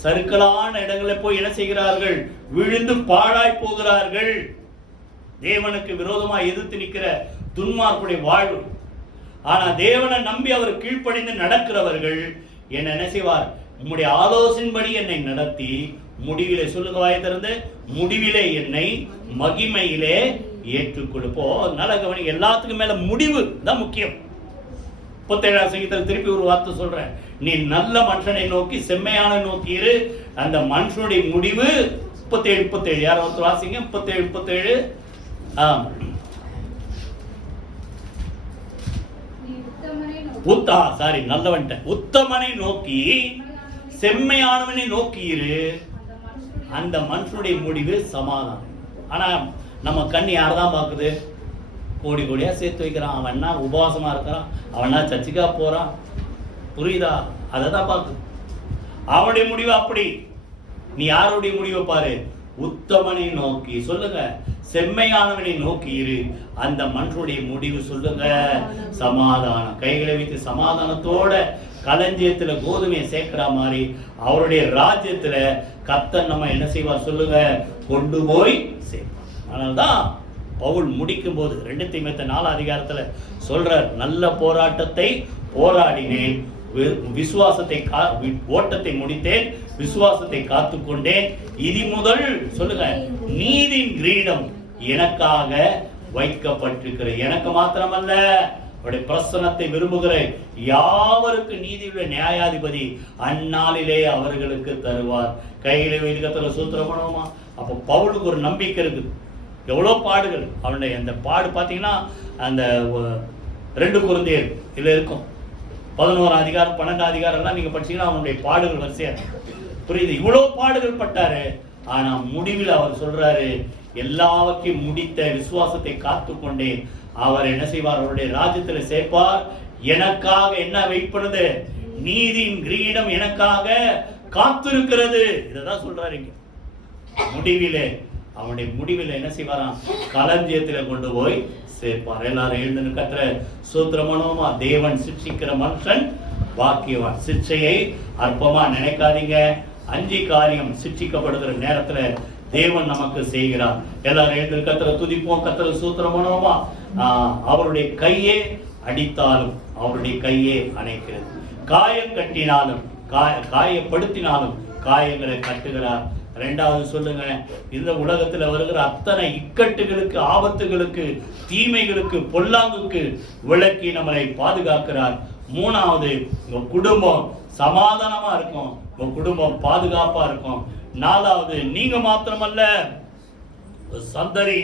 சறுக்கலான இடங்களில் போய் என்ன செய்கிறார்கள்? விழுந்து பாழாய் போகிறார்கள். தேவனுக்கு விரோதமாக எதிர்த்து நிற்கிற துன்மார்க்குடைய வாழ்வு. ஆனா தேவனை நம்பி அவர் கீழ்ப்படிந்து நடக்கிறவர்கள் என்ன செய்வார்? உம்முடைய ஆலோசனைப்படி என்னை நடத்தி முடிவிலே, சொல்லுங்க வாயை திறந்து, முடிவிலே என்னை மகிமையிலே ஏற்றுக் கொடுப்போம். நல்ல கவனி, எல்லாத்துக்கும் மேல முடிவு தான் முக்கியம். 37 சங்கீதத்தில் திருப்பி ஒரு வார்த்தை சொல்றேன், நீ நல்ல மனுஷனை நோக்கி செம்மையான நோக்கி இரு, அந்த மனுஷனுடைய முடிவு. 37 யார் ஒருத்தர் வாசிங்க. 37 உத்தமனை நோக்கி செம்மையானவனை நோக்கி இரு, அந்த மனுஷனுடைய முடிவு சமாதானம். ஆனா நம்ம கண் யார்தான் பார்க்குது? கோடி கோடியா சேர்த்து வைக்கிறான். அவன்னா உபவாசமா இருக்கிறான், அவனா சர்ச்சுக்கா போறான், புரியுதா? அதை தான் பார்க்குது. அவனுடைய முடிவு அப்படி. நீ யாருடைய முடிவை பாரு? உத்தமனை நோக்கி, சொல்லுங்க, செம்மையானவனை நோக்கி இரு, அந்த மனுஷனுடைய முடிவு சொல்லுங்க சமாதானம். கைகளை வைத்து சமாதானத்தோட களஞ்சியத்துல கோதுமையை சேர்க்கிற மாதிரி அவருடைய ராஜ்யத்துல கர்த்தர் நம்ம என்ன செய்வார்? சொல்லுங்க, கொண்டு போய் சேர்ப்பார். அதனால்தான் பவுல் முடிக்கும் போது 2 தீமோத்தேயு 4 அதிகாரத்துல சொல்றார், நல்ல போராட்டத்தை போராடினேன், விசுவாசத்தை ஓட்டத்தை முடித்தேன், விசுவாசத்தை காத்துக்கொண்டேன், இனி முதல் சொல்லுங்க நீதியின் கிரீடம் எனக்காக வைக்கப்பட்டிருக்கிற, எனக்கு மாத்திரமல்ல அவருடைய பிரசன்னத்தை விரும்புகிற யாவருக்கு நீதியுள்ள நியாயாதிபதி அந்நாளிலே அவர்களுக்கு தருவார். கையில வைக்கத்துல சூத்திரம் பண்ணுவோமா? அப்ப பவுலுக்கு ஒரு நம்பிக்கை இருக்குது. எவ்வளோ பாடுகள் அவனுடைய அந்த பாடு பார்த்தீங்கன்னா அந்த 2 கொரிந்தியர் இதில் இருக்கும். 11 அதிகாரம் 12 அதிகாரம்லாம் நீங்கள் படிச்சீங்கன்னா அவனுடைய பாடுகள் வரிசையா புரியுது. இவ்வளோ பாடுகள் பட்டாரு. ஆனால் முடிவில் அவர் சொல்றாரு, எல்லாவற்றையும் முடித்த விசுவாசத்தை காத்து கொண்டேன், அவர் என்ன செய்வார்? அவருடைய ராஜ்யத்தில் சேர்ப்பார். எனக்காக என்ன வெயிட் பண்ணுது? நீதியின் கிரீடம் எனக்காக காத்திருக்கிறது. இதைதான் சொல்றாரு இங்க. முடிவிலே அவனுடைய முடிவில் என்ன செய்வாராம்? களஞ்சியத்துல கொண்டு போய் சேர்ப்பார். எல்லாரும் எழுந்து கற்ற சூத்திரமனோமா, தேவன் சிக்ஷிக்கிற மனுஷன் பாக்கியவான். சிக்ஷையை அற்பமா நினைக்காதீங்க. 5 காரியம் சிக்ஷிக்கப்படுகிற நேரத்துல தேவன் நமக்கு செய்கிறார். எல்லாரும் எழுந்து கத்திர துதிப்போம், கத்திர சூத்திரமனோமா. அவருடைய கையே அடித்தாலும் அவருடைய கையே அணைக்கிறது. காயம் கட்டினாலும் காயப்படுத்தினாலும் காயங்களை கட்டுகிறார். 2வது சொல்லுங்க, இந்த உலகத்தில் வருகிற அத்தனை இக்கட்டுகளுக்கு, ஆபத்துகளுக்கு, தீமைகளுக்கு, பொல்லாங்குக்கு விலக்கி நம்மளை பாதுகாக்கிறார். 3வது, உங்க குடும்பம் சமாதானமா இருக்கும், உங்க குடும்பம் பாதுகாப்பா இருக்கும். 4வது, நீங்க மாத்திரமல்ல, சந்ததி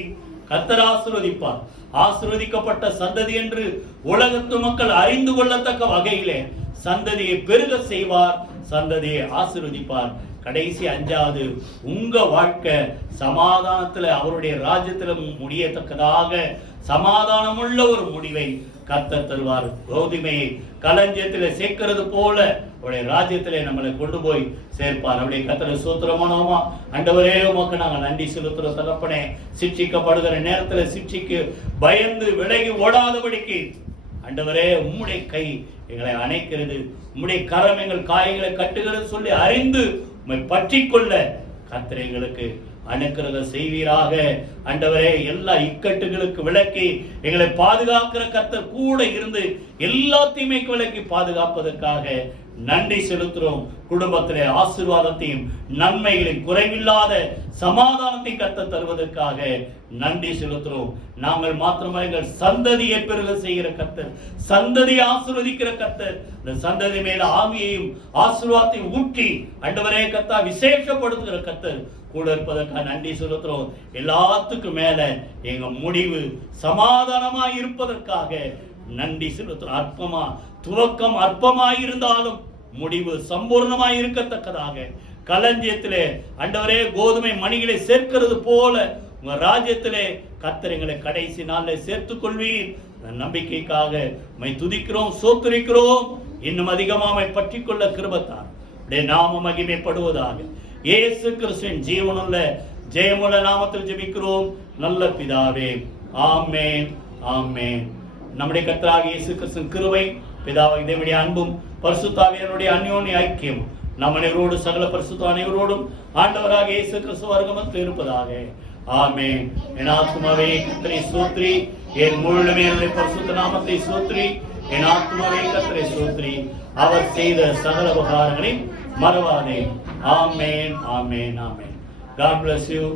கர்த்தர் ஆசீர்வதிப்பார். ஆசீர்வதிக்கப்பட்ட சந்ததி என்று உலகத்து மக்கள் அறிந்து கொள்ளத்தக்க வகையிலே சந்ததியை பெருக செய்வார், சந்ததியை ஆசீர்வதிப்பார். கடைசி 5வது, உங்க வாழ்க்கை சமாதானத்துல அவருடைய ராஜ்யத்துல முடியத்தக்கதாக சமாதானமுள்ள ஒரு முடிவை கர்த்தர் தருவார். கோதுமையை களஞ்சியத்துல சேர்க்கிறது போல அவருடைய ராஜ்யத்திலே நம்மளை கொண்டு போய் சேர்ப்பார். அவருடைய கர்த்தரை சூத்திரமானோமா. ஆண்டவரே உமக்கு நாங்கள் நன்றி செலுத்துற தகப்பனே. சிக்ஷிக்கப்படுகிற நேரத்துல சிக்ஷிக்கு பயந்து விலகி ஓடாதபடிக்கு ஆண்டவரே உம்முடைய கை எங்களை அணைக்கிறது, உம்முடைய கரம் எங்கள் காயங்களை கட்டுகிறது சொல்லி அறிந்து உம்மை பற்றி கொள்ள கர்த்தர் எங்களுக்கு அனுக்கிரகம் செய்வீராக. ஆண்டவரே, எல்லா இக்கட்டுகளுக்கு விலக்கி எங்களை பாதுகாக்கிற கர்த்தர் கூட இருந்து எல்லா தீமைக்கு விலக்கி பாதுகாப்பதற்காக நன்றி செலுத்துறோம். குடும்பத்திலே ஆசீர்வாதத்தையும் நன்மைகளையும் குறைவில்லாத சமாதானத்தையும் கர்த்தர் தருவதற்காக நன்றி செலுத்துறோம். நாங்கள் மாத்திரமா எங்கள் சந்ததியை பெருக செய்கிற கர்த்தர், சந்ததியை ஆசீர்வதிக்கிற கர்த்தர், இந்த சந்ததி மேல ஆவியையும் ஆசீர்வாதத்தையும் ஊற்றி ஆண்டவரே கர்த்தா விசேஷப்படுத்துகிற கர்த்தர் கூட இருப்பதற்காக நன்றி செலுத்துறோம். எல்லாத்துக்கும் மேல எங்க முடிவு சமாதானமா இருப்பதற்காக நன்றி செலுத்துறோம். அற்பமா துவக்கம் அற்பமாயிருந்தாலும் முடிவு சம்பூர்ணமாய் இருக்கத்தக்கதாக களஞ்சியத்திலே ஆண்டவரே கோதுமை மணிகளை சேர்க்கிறது போல உங்க ராஜ்யத்திலே கர்த்தர் எங்களை கடைசி நாளில் சேர்த்துக் கொள்வீர். அந்த நம்பிக்கைக்காக உம்மை துதிக்கிறோம், சோத்திரிக்கிறோம். இன்னும் அதிகமாக பற்றி கொள்ள கிருபைத்தார். உடைய நாம மகிமைப்படுவதாக. இயேசு கிறிஸ்துவின் ஜீவனுள்ள ஜெயமுள்ள நாமத்தில் ஜெபிக்கிறோம் நல்ல பிதாவே. ஆமென், ஆமென். நம்முடைய கர்த்தராகிய இயேசு கிறிஸ்துவின் கிருபை, பிதாவாகிய தேவனுடைய அன்பும் பரிசுத்த ஆவியானவருடைய அந்யோன்ய ஐக்கியம் நம் அனைவரோடு சகல பரிசுத்த அனைவரோடும் ஆண்டவராகிய இயேசு கிறிஸ்து வருகமத்தில் இருப்பதாக. ஆமென். என் ஆத்துமாவே கர்த்தரை ஸ்தோத்திரி, என் முழுமே என்னுடைய பரிசுத்த நாமத்தை ஸ்தோத்திரி. என் ஆத்துமாவே கர்த்தரை ஸ்தோத்திரி, அவர் செய்த சகல உபகாரங்களை மறவாதே. ஆமென், ஆமென், ஆமென். God bless you.